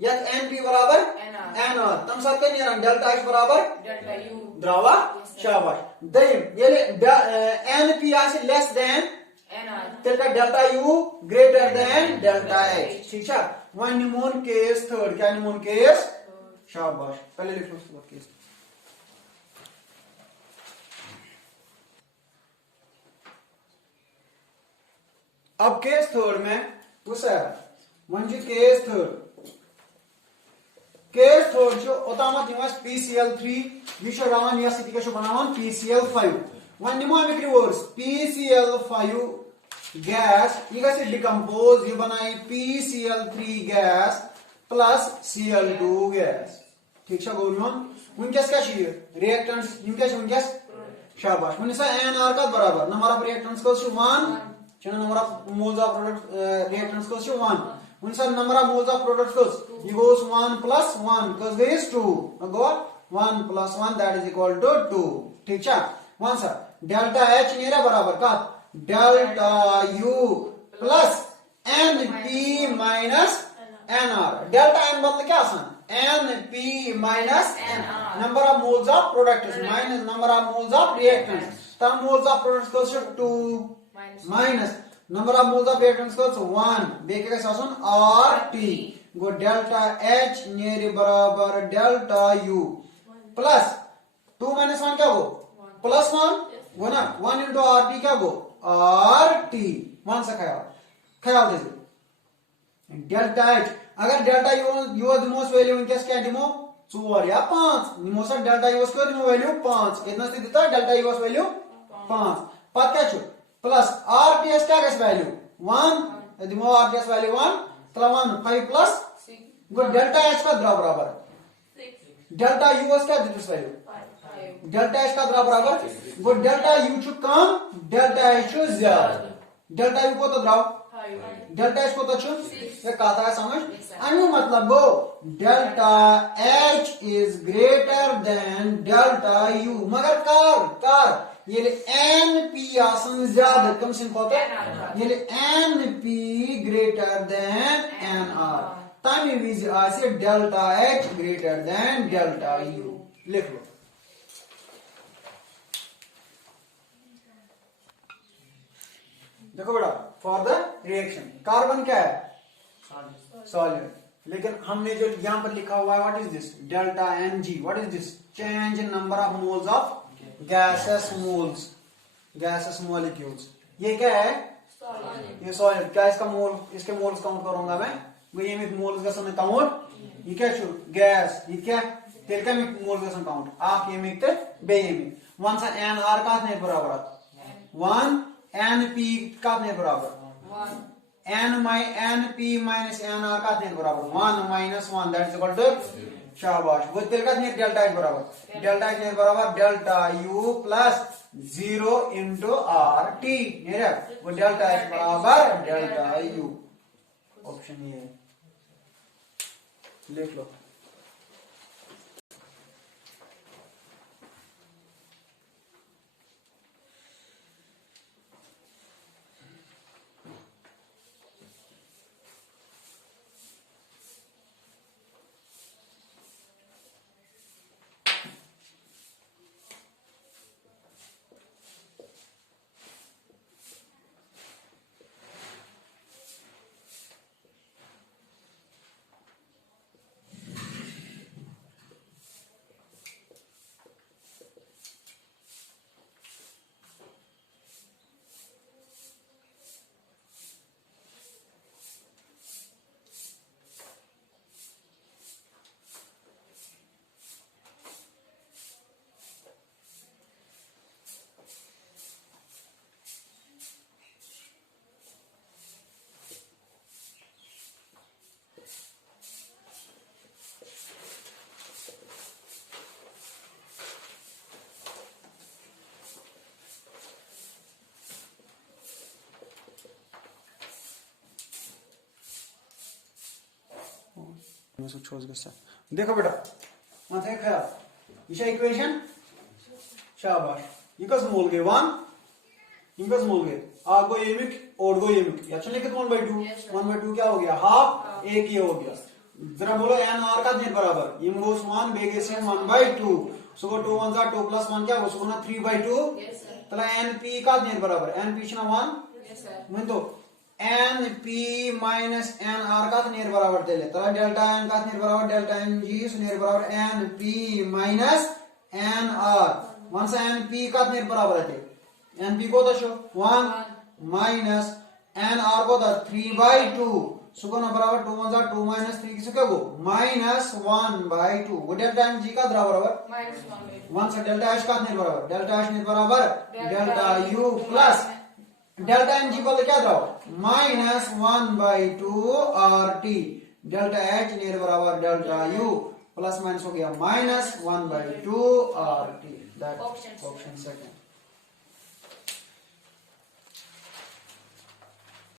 यत NP बराबर NR. NR तम साथ क्या नेरान डेल्टा H बराबर Delta U. द्रावा शाबाश दयम येले NP आसे लेस देन NR. तेल का delta U greater than delta H ठीक है वन निमोन केस थर्ड क्या निमोन केस शाबाश पहले लिख लो उसके बाद केस अब केस थर्ड में उसे वन केस थर्ड जो ओतामत निवास PCl3 ये शो रावन या सिटी के शो बनावन PCl5 वन निमो अमिक रिवर्स PCl5 गैस ये कैसे डिकम्पोज ये बनाए PCl3 gas plus Cl2 gas ठीक है गोरियन उनके क्या चाहिए रिएक्टेंट्स इनके उनके शाबाश वन सा NR का बराबर नंबर ऑफ रिएक्टेंट्स को 1 चलो number of moles of product reactants को 1 when the number of moles of product goes, it goes 1 plus 1 because there is 2. Go 1 plus 1 that is equal to 2. ठीक है वन सर डेल्टा H मेरा बराबर का delta U plus NP minus NR delta N बदल क्या आसान NP minus number of moles of product minus number of moles of reactants तब moles of product goes to 2 minus number of moles of reactants goes 1 देखेगा सासन RT गो डेल्टा H नेरे बराबर डेल्टा U प्लस 2 minus 1 क्या हो प्लस 1 वो ना 1 into RT क्या हो RT 1 से ख्याल दीजिए डेल्टा H अगर डेल्टा U दिमोस वैल्यू इनके क्या दिमो 4 या 5 दिमोस डेल्टा U को दिमो वैल्यू 5 इतना से देता है डेल्टा U वैल्यू 5 पद क्या छु प्लस RTS क्या गैस वैल्यू 1 यदि मो RTS वैल्यू 1 तो 1 5 प्लस गो डेल्टा H का बराबर 6 डेल्टा U का दिस वैल्यू 5 डेल्टा H का बराबर गो डेल्टा U छु कम डेल्टा H छु ज्यादा डेल्टा U को तो द्राव 5 डेल्टा H को तो छु ये कहता है समझ अनु मतलब गो delta H is greater than delta U मगर कार ये NP आसन ज्यादा कम से कम ये NP ग्रेटर देन NR तामी विज आसे delta H greater than delta U लिख लो देखो बेटा फॉर द रिएक्शन कार्बन क्या है सॉलिड लेकिन हमने जो यहां पर लिखा हुआ है what is this delta Mg what is this change in number of moles of gases molecules ये क्या है ये सॉलिड क्या इसका मोल इसके मोल्स काउंट करूंगा मैं वो ये में मोल्स का समय काउंट ये क्या छु गैस ये क्या तेल का में मोल्स का समय काउंट आप ये में ते बे ये में वन सा NR का नहीं बराबर 1 NP का नहीं बराबर 1 NP minus NR का नहीं बराबर 1 minus 1 that is equal to शाबाश वो तेल का नहीं डेल्टा H बराबर डेल्टा H बराबर delta U plus 0 into RT मेरा वो डेल्टा H बराबर डेल्टा U ऑप्शन ये लिख लो देखो बेटा माथे ख्याल ये इक्वेशन शाबाश ये कस मोल गए 1 ये कस मोल गए आप गो एमिक और गो एमिक अच्छा लिखित 1/2 1/2 क्या हो गया हाफ एक ये हो गया जरा बोलो एन आर का नेर बराबर यम गोस 1 बे गेस 1/2 सो गो 2 1 जा 2 + 1 क्या हो सो ना 3/2 Yes, sir. तला एन पी का नेर बराबर एन पी छना 1 Yes, sir. मन तो N P minus N R का नेर बराबर तेले तला डेल्टा एन का नेर बराबर डेल्टा एन जी नेर बराबर N P minus N R one सा एन पी का नेर बराबर है एन पी को दशो 1 माइनस एन आर को द 3/2 सुगुना बराबर 2 1 जा 2 माइनस 3 किसे क्या गो माइनस 1/2 वो डेल्टा एन जी का बराबर -1/2. 1 से डेल्टा एच का नेर बराबर डेल्टा एच नेर बराबर delta U plus delta N G बदल क्या द्राव minus 1/2 R T delta H नेर बराबर डेल्टा यू प्लस माइनस हो गया minus 1/2 R T that Option. Option second